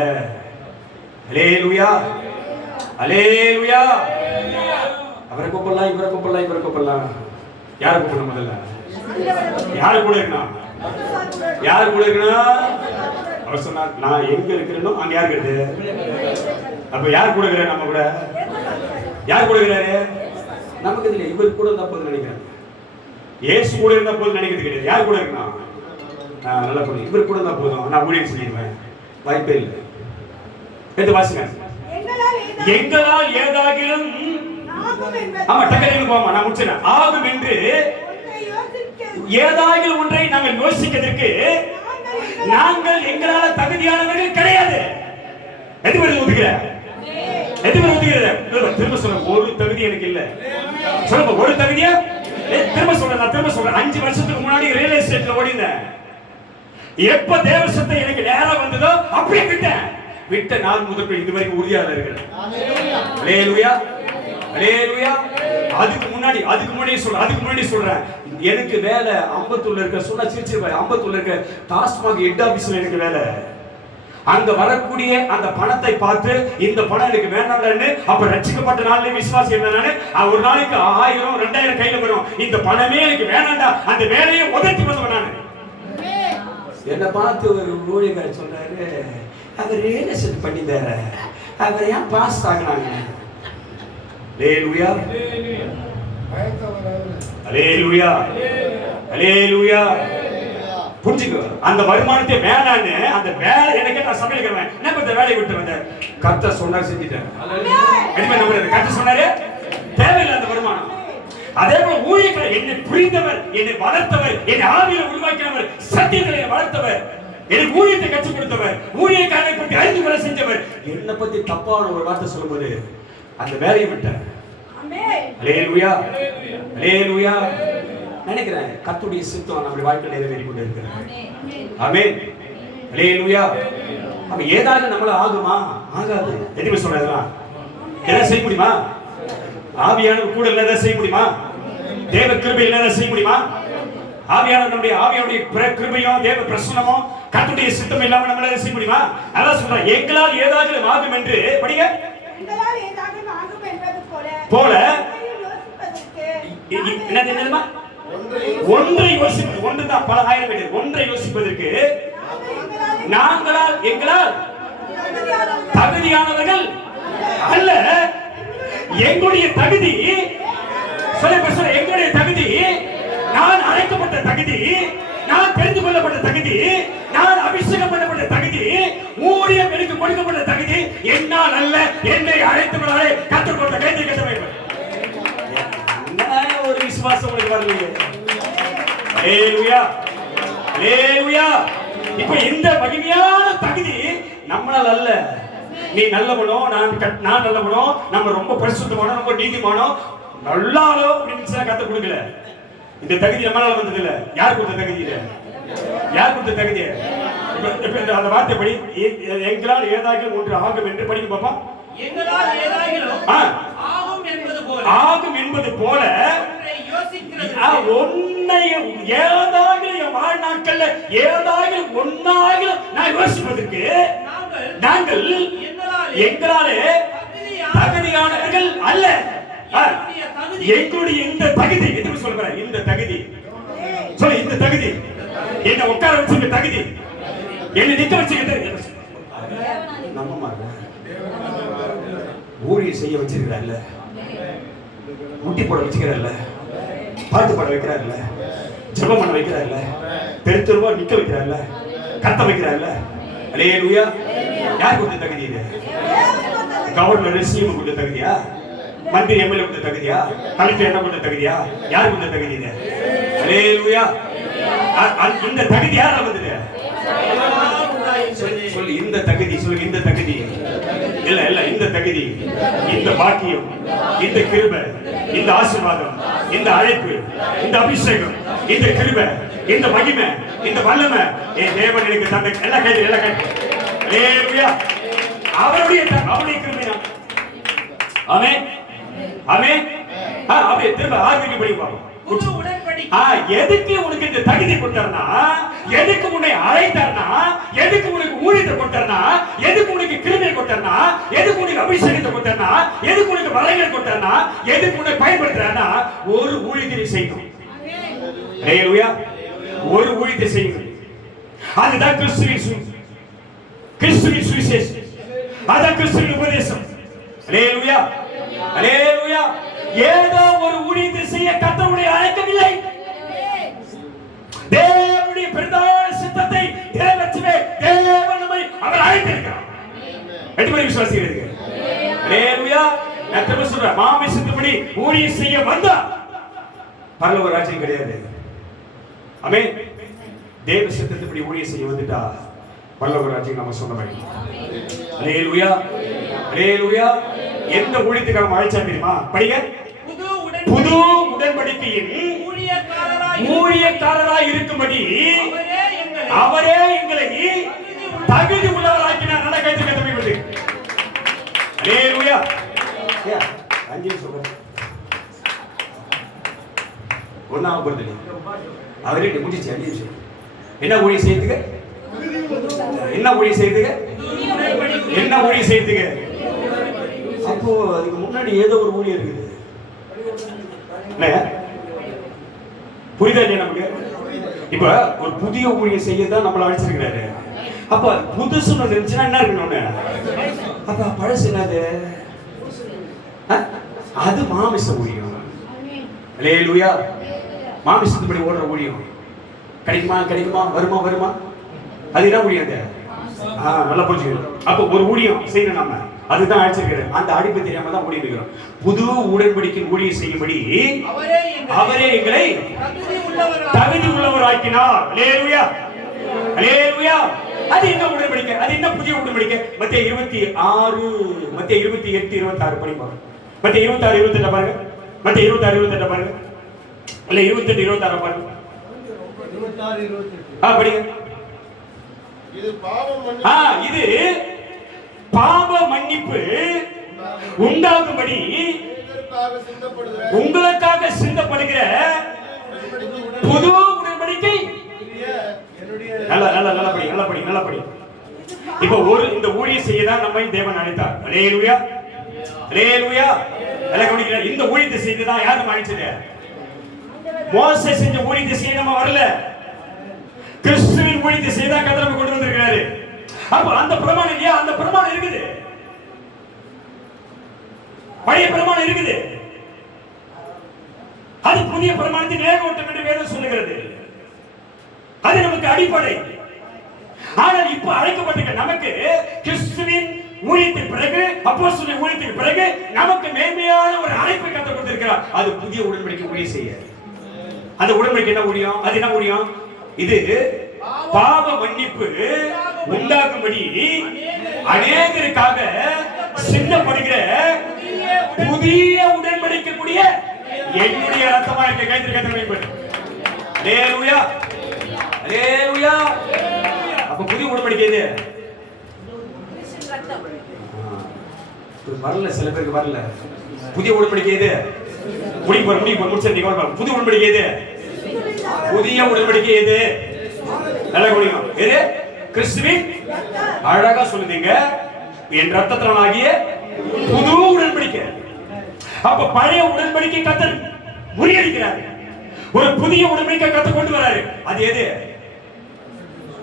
அல்லேலூயா, அல்லேலூயா. அவரை கூப்பிடலாம், இவரை கூப்பிடலாம், இவரை கூப்பிடலாம். யாரை கூப்பிடணும்? முதல்ல யாரு கூட இருக்கணும்? யாரு கூட இருக்கணும்? அவர் சொன்னார், நான் எங்க இருக்கிறேனோ அங்க யாரு இருக்குது? அப்ப யார் கூட இருக்கிறார்? நம்ம கூட. யார் கூட இருக்கிறாரு? நமக்கு இல்லை. இவர் கூட இருந்தா போதும் நினைக்கிறேன். ஏசு கூட இருந்தா போதும் நினைக்கிறது கிடையாது. யார் கூட இருக்கணும்? நல்லா புரியும். இவர் கூட இருந்தா போதும், நான் ஊழியம் செய்வேன். வாய்ப்பே இல்லை. எடுத்து வாசிங்க. எங்களால் ஏதாகிலும், ஆமா டக்கரில் போமா, நான் முடிச்சேன். ஆகும் என்று ஏதாகிலும் ஒன்றை நாங்கள் யோசிக்கிறதுக்கு நாங்கள் எங்களால் தகுதியானவர்கள் கிடையாது. எதுவரை ஒதுக்கிற? எதுவரை ஒதுக்கிற? திரும்ப சொல்ல, ஒரு தகுதி எனக்கு இல்ல. சொல்லுங்க, ஒரு தகுதியா? திரும்ப சொல்றேன், நான் திரும்ப சொல்றேன். 5 வருஷத்துக்கு முன்னாடி ரியல் எஸ்டேட்ல ஓடினேன். எப்ப தேவசத்தை எனக்கு நேரம் வந்ததோ அப்படியே விட்ட நாள் முதல் இதுவரைக்கும் உறுதியாக இருக்கிறேன். அல்லேலூயா, அல்லேலூயா. அதுக்கு முன்னாடி சொல்றேன், எனக்கு வேலை அம்பத்தூர்ல இருக்க, சொன்னா சிரிச்சிருப்பாரு, அம்பத்தூர்ல இருக்க டாஸ்மாக் ஹெட் ஆபீஸ்ல எனக்கு வேலை. அங்க வரக்கூடிய அந்த பணத்தை பார்த்து இந்த பணம் எனக்கு வேண்டாம்னு அப்ப ரட்சிக்கப்பட்ட நாள்ல விசுவாசி இருந்தேன். ஒரு நாளைக்கு 1000 2000 கையில வரும். இந்த பணமே எனக்கு வேண்டாம்டா, அந்த வேலையை உதட்டி வந்தவன் நான். என்ன பார்த்து ஒரு ஊழியக்காரர் சொன்னாரு, அவர் ரியல் எஸ்டேட் பண்ணி தர, அவர் ஏன் பாஸ் ஆகினாங்க? அல்லேலூயா, அல்லேலூயா, அல்லேலூயா. புரிஞ்சுக்கோ, அந்த வருமானத்தை வேணான்னு அந்த வேலை எனக்கு நான் சமையலுக்கிறேன். என்ன இந்த வேலையை விட்டு வந்த கர்த்தர் சொன்னார், செஞ்சுட்டேன். கர்த்தர் சொன்னாரு, தேவையில்லை அந்த வருமானம். அதே போல ஊழியர்கள், என்னை புரிந்தவர், என்னை வளர்த்தவர், என்னை ஆவியில உருவாக்கினவர், சத்தியங்களை வளர்த்தவர், எனக்கு ஊழியத்தை கற்றுக் கொடுத்தவர், ஊழியக்காரனை பற்றி அறிந்து கொள்ள செஞ்சவர், என்னை பத்தி தப்பான ஒரு வார்த்தை சொல்லும்போது அந்த வேலையை விட்டார். அல்லேலூயா, அல்லேலூயா. நினைக்கிறேன் கர்த்தருடைய சித்தம் நம்முடைய வாழ்க்கையில் நிறைவேறி கொண்டு இருக்கிறார். ஆமென், அல்லேலூயா. அப்ப ஏதாவது நம்மள ஆகுமா? ஆகாது. எதுவுமே சொல்றதெல்லாம் எதை செய்ய முடியுமா? ஆவியானவர் கூட இல்ல செய்ய முடியுமா? தேவ கிருபை இல்ல செய்ய முடியுமா? ஆவியானவர் நம்முடைய ஆவியானுடைய கிருபையும் தேவ பிரசன்னமும் கர்த்தருடைய சித்தம் இல்லாம நம்மளால செய்ய முடியுமா? அதான் சொல்றேன், எங்களால் ஏதாவது ஆகும் என்று படிங்க. எங்களால் ஏதாவது ஆகும் என்பது போல என்னதுமா? ஒன்றை யோசிப்பது. ஒன்றுதான் பல ஆயிரம் கிடையாது. ஒன்றை யோசிப்பதற்கு எங்களால் தகுதியானவர்கள் அல்ல. எங்களுடைய தகுதி, சொல்ல எங்களுடைய தகுதி, நான் அழைக்கப்பட்ட தகுதி, நான் தெரிந்து கொள்ளப்பட்ட தகுதி, நான் அபிஷேகம் பண்ணப்பட்ட தகுதி, ஊழியம் எனக்கு கொடுக்கப்பட்ட தகுதி என்னால் அல்ல, என்னை அழைத்தவர்களே கற்றுக் கொடுத்த கைதை கட்ட வேண்டும். ஒரு விசுவாசம் உங்களுக்கு வரலையே. அல்லேலூயா, அல்லேலூயா. இப்ப இந்த மகிமையான தகுதி நம்மளால் அல்ல. நீ நல்லவனோ, நான் நல்லவனோ, நம்ம ரொம்ப பரிசுத்தமானோ, ரொம்ப நீதிமானோ, நல்லாலோ அப்படின்னு கத்து கொடுக்கல. இந்த தகுதி நம்மளால வந்தது இல்ல. யார் கொடுத்த தகுதி? யார் கொடுத்த தகுதி? அந்த வார்த்தை படி, எங்களால் ஏதாகிலும் ஒன்று ஆகும் என்று படிக்க பாப்பா. எங்களால் ஏதாகிலும் ஆகும் என்பது போல ஒன்னை ஏதாகிலும் என் வாழ்நாட்கள்ல ஏதாகிலும் ஒன்னாகிலும் நான் யோசிப்பதற்கு நாங்கள் எங்களாலே தகுதியானவர்கள் அல்ல. எங்களுடைய இந்த தகுதி எதுக்கு சொல்றேன்? இந்த தகுதி சொல்லு, இந்த தகுதி என்ன உட்கார வச்சுக்க தகுதி, என்ன நிக்க வச்சுக்க நம்ம மாதிரி ஊழிய செய்ய வச்சிருக்கிறார்ல, முட்டி போட வச்சுக்கிறார்ல, பாட்டு பாட வைக்கிறார்ல, ஜெபம் பண்ண வைக்கிறார்ல, தெருத்தெருவா நிக்க வைக்கிறார்ல, கத்த வைக்கிறார்ல. அல்லேலூயா. யார் கொடுத்த தகுதி இது? கவர்னர் சிஎம் கொடுத்த தகுதியா? மந்திரி எம்எல்ஏ கொடுத்த தகுதியா? கலெக்டர் என்ன கொடுத்த தகுதியா? யார் கொடுத்த தகுதி இது? அல்லேலூயா. இந்த தகுதி யாரா வந்தது? சொல்லு, இந்த தகுதி. சொல்லு, இந்த தகுதி இல்ல இல்ல, இந்த தகுதி, இந்த பாக்கியம், இந்த கிருபை, இந்த ஆசீர்வாதம், இந்த அழைப்பு, இந்த அபிஷேகம், இந்த கிருபை, இந்த மகிமை, இந்த வல்லமை என் தேவன் எனக்கு தந்த எல்லா கைது. அல்லேலூயா. அவருடைய கிருபை. ஆமென் ஆமென். அப்படியே திரும்ப ஆர்விக்கு படி பாப்போம். புது உடன்படிக்கை எதுக்கு உனக்கு இந்த தகுதி கொடுத்தாருன்னா, எதுக்கு உன்னை அழைத்தார்னா, எதுக்கு உனக்கு ஊழியத்தை கொடுத்தாருன்னா, எதுக்கு உனக்கு கிருபையை கொடுத்தாருன்னா, எதுக்கு உனக்கு அபிஷேகத்தை கொடுத்தாருன்னா, எதுக்கு உனக்கு வரங்கள் கொடுத்தாருன்னா, எதுக்கு உன்னை பயன்படுத்துறாருன்னா, ஒரு ஊழியத்தை செய்யணும். ஹalleluya. ஒரு ஊழியத்தை செய்யணும். அதுதான் கிறிஸ்துவின் சுவிசேஷம். அதான் கிறிஸ்துவின் உபதேசம். ஹalleluya ஹalleluya. ஏதோ ஒரு ஊழியத்தை செய்ய கர்த்தருடைய அழைக்கவில்லை. தேவனுடைய பிரதான சித்தத்தை நிறைவேற்றவே தேவன் நம்மை அவர் அழைத்திருக்கிறார். எப்படி விசுவாசிக்கிறீங்க? ஹalleluya. நான் திரும்ப சொல்றேன், மாமிசத்தின்படி ஊழியம் செய்ய வந்தா பரலோக ராஜ்யம் கிடையாது. ஆமென். தேவ சித்தத்தின்படி ஊழியம் செய்ய வந்துட்டா பரலோக ராஜ்யம் நம்ம சொந்தமாய். ஹalleluya ஹalleluya. எந்த ஊழியத்துக்காக அழைச்சா தெரியுமா? படிங்க. புது உடன்படிக்கையின் ஊழியக்காரராய் இருக்கும்படி அவரே எங்களை தகுதி உள்ளவராக்கினார். நல்ல கைது கதவி விடு. ஹalleluya. அஞ்சு சொல்றேன். ஒண்ணாவது படுத்து அவரே முடிச்சு அஞ்சு நிமிஷம். என்ன ஊழியம் செய்யுதுங்க? என்ன ஊழியம் செய்யுதுங்க? என்ன ஊழியம் செய்யுதுங்க? அப்போ அதுக்கு முன்னாடி ஏதோ ஒரு ஊழியம் இருக்குது. புரியுதா இல்லையா நமக்கு? இப்ப ஒரு புதிய ஊழியம் செய்யதான் நம்மள அழைச்சிருக்கிறாரு. அப்ப புதுசுன்னு இருந்துச்சுன்னா என்ன இருக்கணும்? அப்ப பழசு என்னது? அது மாமிச ஊழியம். ஹalleluya. மாமிசத்துப்படி ஓடுற ஊழியம் கிடைக்குமா? கிடைக்குமா? வருமா? வருமா? அது என்ன ஊழியம்? நல்லா புரிஞ்சுக்கணும். அப்ப ஒரு ஊழியம் செய்யணும் நம்ம, அதுதான் அழைச்சிருக்கிறார். அந்த அடிப்பு தெரியாம தான் ஊழியம் இருக்கிறோம். புது உடன்படிக்கை ஊழியம் செய்யும்படி அவரே எங்களை தகுதி உள்ளவராக்கினார். ஹalleluya ஹalleluya. அது என்ன உடன்படிக்கை? அது என்ன புதிய உடன்படிக்கை? மத்தேயு 26 மத்தேயு 28 26 படிப்பாங்க. மத்தேயு 26 28 பாருங்க. மத்தேயு 26 28 பாருங்க. இல்ல 28 26 பாருங்க. 26 28 படிங்க. இது பாவ மன்னிப்பு உண்டாகும்படி உங்களுக்காக சிந்தப்படுகிற புது உடன்படிக்கை. நல்ல படி. இப்ப இந்த ஊழியம் செய்யதான் நம்மை தேவன் அழைத்தார். ஹalleluya ஹalleluya. இந்த ஊழியத்தை செய்துதான் யார் நம்ம அழைச்சது? மோசே செஞ்ச ஊழியத்தை செய்ய நம்ம வரல. கிறிஸ்துவின் ஊழியத்தை செய்தா கர்த்தர் நம்ம கொண்டு வந்திருக்கிறாரு. அப்ப அந்த பிரமாணம் இல்லையா? அந்த பிரமாணம் இருக்குது. பழைய பிரமாணம் இருக்குது. அது புதிய பிரமாணத்தின் ஏகோட்டம் என்று வேதம் சொல்லுகிறது. அது நமக்கு அடிப்படை. ஆனால் இப்ப அழைக்கப்பட்டிருக்க நமக்கு கிறிஸ்துவின் ஊழியத்தின் பிறகு, அப்போஸ்தலரின் ஊழியத்தின் பிறகு நமக்கு மேன்மையான ஒரு அழைப்பை கர்த்தர் கொடுத்திருக்கிறார். அது புதிய உடன்படிக்கை ஊழியம் செய்ய. அந்த உடன்படிக்கை என்ன ஊழியம்? அது என்ன ஊழியம்? இது பாவ மன்னிப்பு உண்டாகும்படி அநேகருக்காக சிந்தப்படுகிற புதிய உடன்படிக்கை கூடிய என்னுடைய ரத்தமா இருக்க கைத்திற்கு பயன்படும். ஹalleluya ஹalleluya. அப்ப புதிய உடன்படிக்கை இது வரல. சில பேருக்கு வரல. புதிய உடன்படிக்கை இது முடிச்சு புதிய உடன்படிக்கை இது. புதிய உடன்படிக்கை எது? நல்ல குடிக்கும். எது? கிறிஸ்துவின் அழகா சொல்லுதீங்க, என் ரத்தத்தினாகிய புது உடன்படிக்கை. அப்ப பழைய உடன்படிக்கை கர்த்தர் முறியடிக்கிறார். ஒரு புதிய உடன்படிக்கை கர்த்தர் கொண்டு வராரு. அது எது?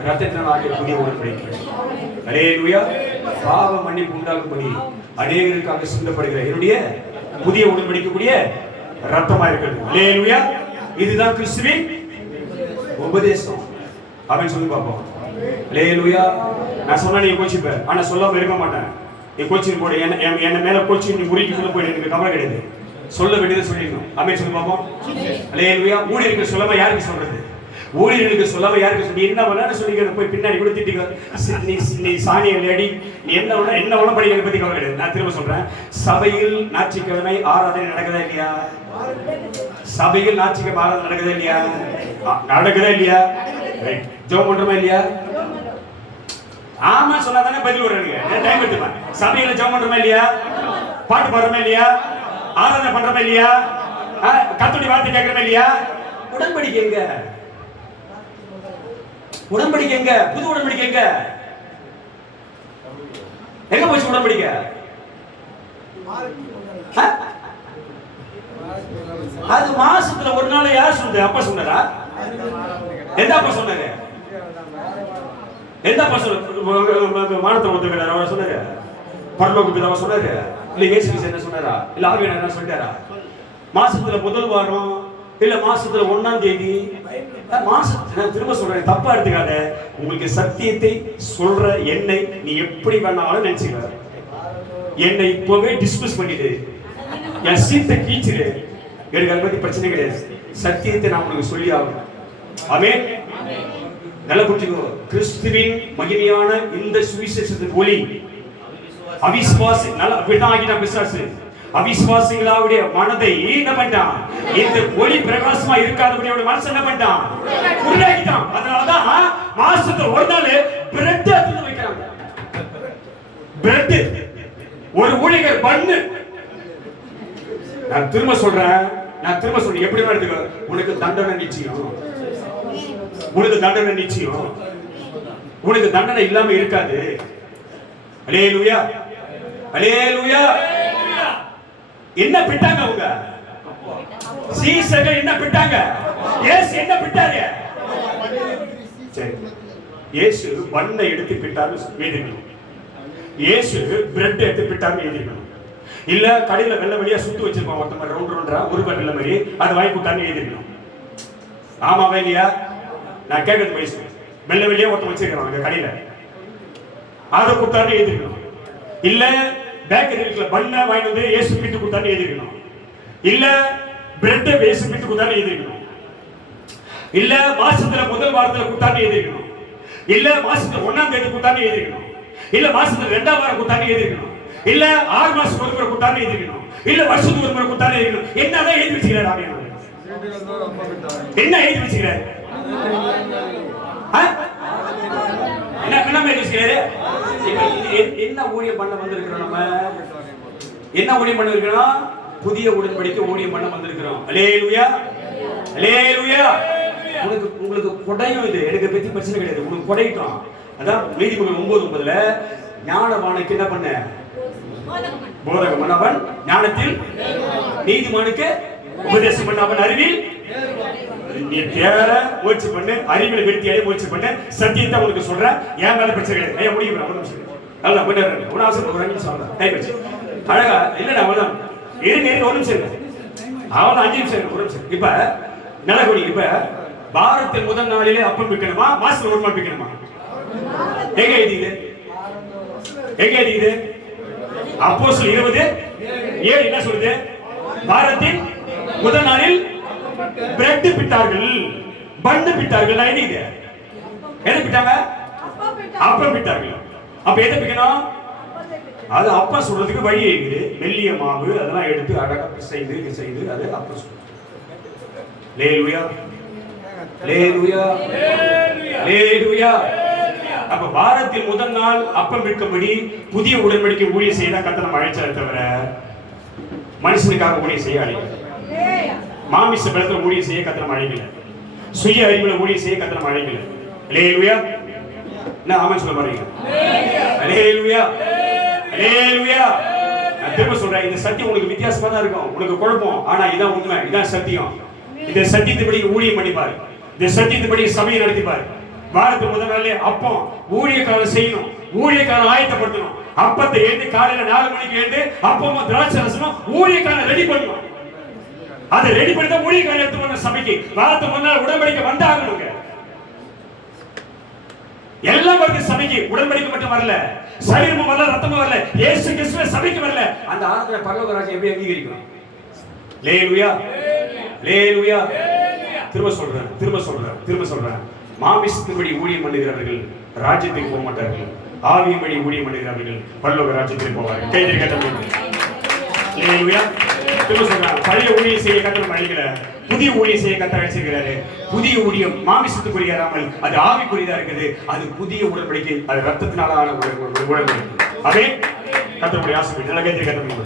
ரத்தத்தினாகிய புதிய உடன்படிக்கை. ஹalleluya. பாவ மன்னிப்பு உண்டாகும்படி அநேகருக்காக சிந்தப்படுகிற என்னுடைய புதிய உடன்படிக்கை கூடிய ரத்தமா இருக்கிறது. ஹalleluya. இதுதான் கிறிஸ்துவின் உபதேசம். அவன் சொல்லி பார்ப்போம். ஹalleluya. நான் சொன்னா நீ கோச்சிப்ப, ஆனா சொல்லாம இருக்க மாட்டேன். நீ கோச்சிங் போடு. என்ன மேல கோச்சிங் நீ முறிக்குள்ள போய் எனக்கு கவலை கிடையாது. சொல்ல வேண்டியதை சொல்லிடணும். அவன் சொல்லி பார்ப்போம். ஹalleluya. ஊழியர்களுக்கு சொல்லாம யாருக்கு சொல்றது? ஊழியர்களுக்கு சொல்லாம யாருக்கு சொல்லி என்ன வேணாலும் சொல்லிக்க போய் பின்னாடி கூட திட்டிக்க. நீ சாணிய லேடி, நீ என்ன வேணா படிக்கிறத பத்தி கவலை கிடையாது. நான் திரும்ப சொல்றேன். சபையில் ஞாயிற்றுக்கிழமை ஆராதனை நடக்குதா இல்லையா? சபையில் ஞாயிற்றுக்கிழமை ஆராதனை நடக்குதா இல்லையா? நடக்குதா இல்லையா? ஜெபம் பண்றோமா இல்லையா? ஆமா சொன்னா தானே பதில் வருவாங்க. டைம் எடுத்துப்பேன். சபையில ஜெபம் பண்றோமா இல்லையா? பாட்டு பாடுறோமா இல்லையா? ஆராதனை பண்றோமா இல்லையா? கர்த்தருடைய வார்த்தை கேட்கிறோமா இல்லையா? உடன்படிக்கை எங்க? உடன்படிக்கை எங்க? புது உடன்படிக்கை எங்க? எங்க போச்சு உடன்படிக்கை? அது மாசத்துல ஒரு நாள் யார் சொன்னது? அப்பா சொன்னாரா? எந்த அப்பா சொன்னாரு? எந்த அப்பா சொன்னாரு? வானத்தை ஒத்துக்கிறார் அவர் சொன்னாரு? பரலோக பிதாவா சொன்னாரு? இல்ல இயேசு கிறிஸ்து என்ன சொன்னாரா? இல்ல ஆவியானவர் என்ன சொல்றாரா? மாசத்துல முதல் வாரம் இல்ல மாசத்துல 1ஆம் தேதி மாசத்துல, திரும்ப சொல்றேன், தப்பா எடுத்துக்காத. உங்களுக்கு சத்தியத்தை சொல்ற என்னை நீ எப்படி வேணாலும் நினைச்சுக்க. என்னை இப்பவே டிஸ்மிஸ் பண்ணிடு, என் சீட்டை கீச்சிடு, எனக்கு அதை பத்தி பிரச்சனை கிடையாது. சத்தியத்தை நான் உங்களுக்கு சொல்லி ஆகணும். ஆமென். நல்லா புரிஞ்சுக்கோ. கிறிஸ்துவின் மகிமையான இந்த சுவிசேஷத்தின் ஒளி அவிசுவாசி நல்லா அப்படிதான் ஆகிட்டான் பிசாசு. அவிசுவாசிகளுடைய மனதை என்ன பண்ணிட்டான்? இந்த ஒளி பிரகாசமா இருக்காதபடி அவருடைய மனசு என்ன பண்ணிட்டான்? குருடாக்கிட்டான். அதனாலதான் மாசத்துல ஒரு நாள் பிரெட் எடுத்து வைக்கிறாங்க. பிரெட் ஒரு ஊழியர் பண்ணு. நான் திரும்ப சொல்றேன், எப்படி எடுத்துக்கோ. உனக்கு தண்டனை நிச்சயம், உனக்கு தண்டனை நிச்சயம், உனக்கு தண்டனை இல்லாம இருக்காது. அல்லேலூயா, அல்லேலூயா. என்ன பிட்டாங்க அவங்க? சீசர்கள் என்ன பிட்டாங்க? இயேசு என்ன பிட்டாரு? சரி, இயேசு பண்ணை எடுத்து பிட்டாரு எழுதிக்கணும். இயேசு பிரெட் எடுத்து பிட்டாரு எழுதிக்கணும். இல்ல கடையில வெள்ள வெளியா சுத்து வச்சிருப்பான் ஒருத்தர் ரவுண்ட் ரவுண்டரா ஒரு வெள்ள மாதிரி அதை வாங்கி கொடுத்தாரு எழுதிக்கணும். ஆமாவா இல்லையா? நான் கேட்கறது பேசு. வெள்ள வெளியா ஒருத்தர் வச்சிருக்காங்க கடையில, அதை கொடுத்தாரு எழுதிக்கணும். இல்ல பேக்கரியில பண்ண வாங்கிட்டு வந்து இயேசு பிட்டு கொடுத்தாரு எழுதிக்கணும். இல்ல பிரெட் இயேசு பிட்டு கொடுத்தாரு எழுதிக்கணும். இல்ல மாசத்துல முதல் வாரத்துல கொடுத்தாரு எழுதிக்கணும். இல்ல மாசத்துல 1ஆம் தேதி கொடுத்தாரு எழுதிக்கணும். இல்ல மாசத்துல 2ஆம் வாரம் கொடுத்தாரு எழுதிக்கணும். இல்ல 6 மாசம் ஒரு முறை கொடுத்தாரு எழுதிக்கணும். இல்ல வருஷத்துக்கு ஒரு முறை கொடுத்தாரு எழுதிக்கணும். என்னதான் எழுதி வச்சுக்கிறார் ஆவியானவர்? என்ன எழுதி வச்சுக்கிறார்? என்ன எழுதி வச்சுக்கிறாரு? என்ன ஊழியம் பண்ண வந்திருக்கிறோம்? நம்ம என்ன ஊழியம் பண்ண இருக்கிறோம்? புதிய உடன்படிக்கை ஊழியம் பண்ண வந்திருக்கிறோம். அல்லேலூயா, அல்லேலூயா. உங்களுக்கு கொடையும் இது எனக்கு பத்தி பிரச்சனை கிடையாது. உங்களுக்கு கொடையிட்டோம். அதான் நீதிமொழிகள் 9:9ல ஞானவானுக்கு என்ன பண்ண? போதகம் பண்ணவன் ஞானத்தில், நீதிமானுக்கு உபதேசம் பண்ணவன் அறிவில். நீ தேர முயற்சி பண்ணு, அறிவியல் விருத்தி அடைய முயற்சி பண்ணு. சத்தியத்தை உங்களுக்கு சொல்றேன். ஏன் மேல பிரச்சனை கிடையாது. ஐயா முடியும் ஒரு நிமிஷம். நல்லா முன்னேறேன். ஒரு அவசரம் ஒரு நிமிஷம் சொல்றேன். டைம் வச்சு அழகா இல்லடா அவன் இரு ஒரு நிமிஷம் அவன் 5 நிமிஷம் ஒரு நிமிஷம். இப்ப நிலகுடி இப்ப வாரத்தின் முதல் நாளிலே அப்பம் விற்கணுமா மாசத்துல ஒரு நாள் விற்கணுமா? எங்க எழுதிது? எங்க எழுதிது? அப்போஸ்தலர் 20:7 என்ன சொல்லுது? வாரத்தின் முதல் நாளில் பிரெட் பிட்டார்கள், பன்னு பிட்டார்கள். எழுதிது. எதை பிட்டாங்க? அப்பம் பிட்டார்கள். அப்ப எதை பிக்கணும்? அது அப்பா சொல்றதுக்கு வழி இருக்குது. மெல்லிய மாவு அதெல்லாம் எடுத்து அழகா செய்து அது அப்பா சொல்றது. அல்லேலூயா, அல்லேலூயா, அல்லேலூயா. அப்ப வாரத்தின் முதல் நாள் அப்பம் விற்கும்படி புதிய உடன்படிக்கை ஊழியம் செய்ய கர்த்தர் நம்ம அழைச்சாரே தவிர மனுஷனுக்காக ஊழியம் செய்ய அழைக்கல. மாமிச பலத்துல ஊழியம் செய்ய கர்த்தர் நம்ம அழைக்கல. சுய அறிவுல ஊழியம் செய்ய கர்த்தர் நம்ம அழைக்கல. அல்லேலூயா. என்ன ஆமென் சொல்ல பாருங்க. அல்லேலூயா, அல்லேலூயா. நான் திரும்ப சொல்றேன், இந்த சத்தியம் உங்களுக்கு வித்தியாசமா தான் இருக்கும், உங்களுக்கு குழப்பம். ஆனா இதான் உண்மை, இதான் சத்தியம். இந்த சத்தியத்தைப்படி ஊழியம் பண்ணிப்பாரு, இந்த சத்தியத்தைப்படி சபையை நடத்திப்பாரு. வாரத்துக்கு முதல் நாளே அப்பம் ஊழியக்காரர் செய்யணும், ஊழியக்காரர் ஆயத்தப்படுத்தணும். அப்பத்தை எழுந்து காலையில 4 மணிக்கு எழுந்து அப்பமும் திராட்சை ரசமும் ஊழியக்காரர் ரெடி பண்ணணும். அதை ரெடி பண்ணி தான் ஊழியக்காரர் எடுத்து போன சபைக்கு. வாரத்துக்கு முதல் நாள் உடன்படிக்கை வந்தாகணுங்க. எல்லாம் வருது சபைக்கு. உடன்படிக்கை மட்டும் வரல, சரீரமும் வரல, ரத்தமும் வரல, இயேசு கிறிஸ்துவே சபைக்கு வரல. அந்த ஆராதனை பரலோக ராஜ்யம் எப்படி அங்கீகரிக்கும்? அல்லேலூயா, அல்லேலூயா. திரும்ப சொல்றேன். மாமிசத்தின்படி ஊழியம் பண்ணுகிறவர்கள் ராஜ்யத்துக்கு போக மாட்டார்கள். ஆவியின்படி ஊழியம் பண்ணுகிறவர்கள் பரலோக ராஜ்யத்துக்கு போவார்கள். கைதறி கட்டணும். அல்லேலூயா. திரும்ப சொல்றேன், பழைய ஊழியம் செய்ய கர்த்தர் அழைக்கல, புதிய ஊழியம் செய்ய கர்த்தர் அழைச்சிருக்கிறாரு. புதிய ஊழியம் மாமிசத்துக்குரிய இராமல் அது ஆவிக்குரியதா இருக்குது. அது புதிய உடன்படிக்கை, அது ரத்தத்தினால ஆன உடன்படிக்கை. அதே கர்த்தருடைய ஆசீர்வாதம். நல்ல கைதறி கட்டணும்.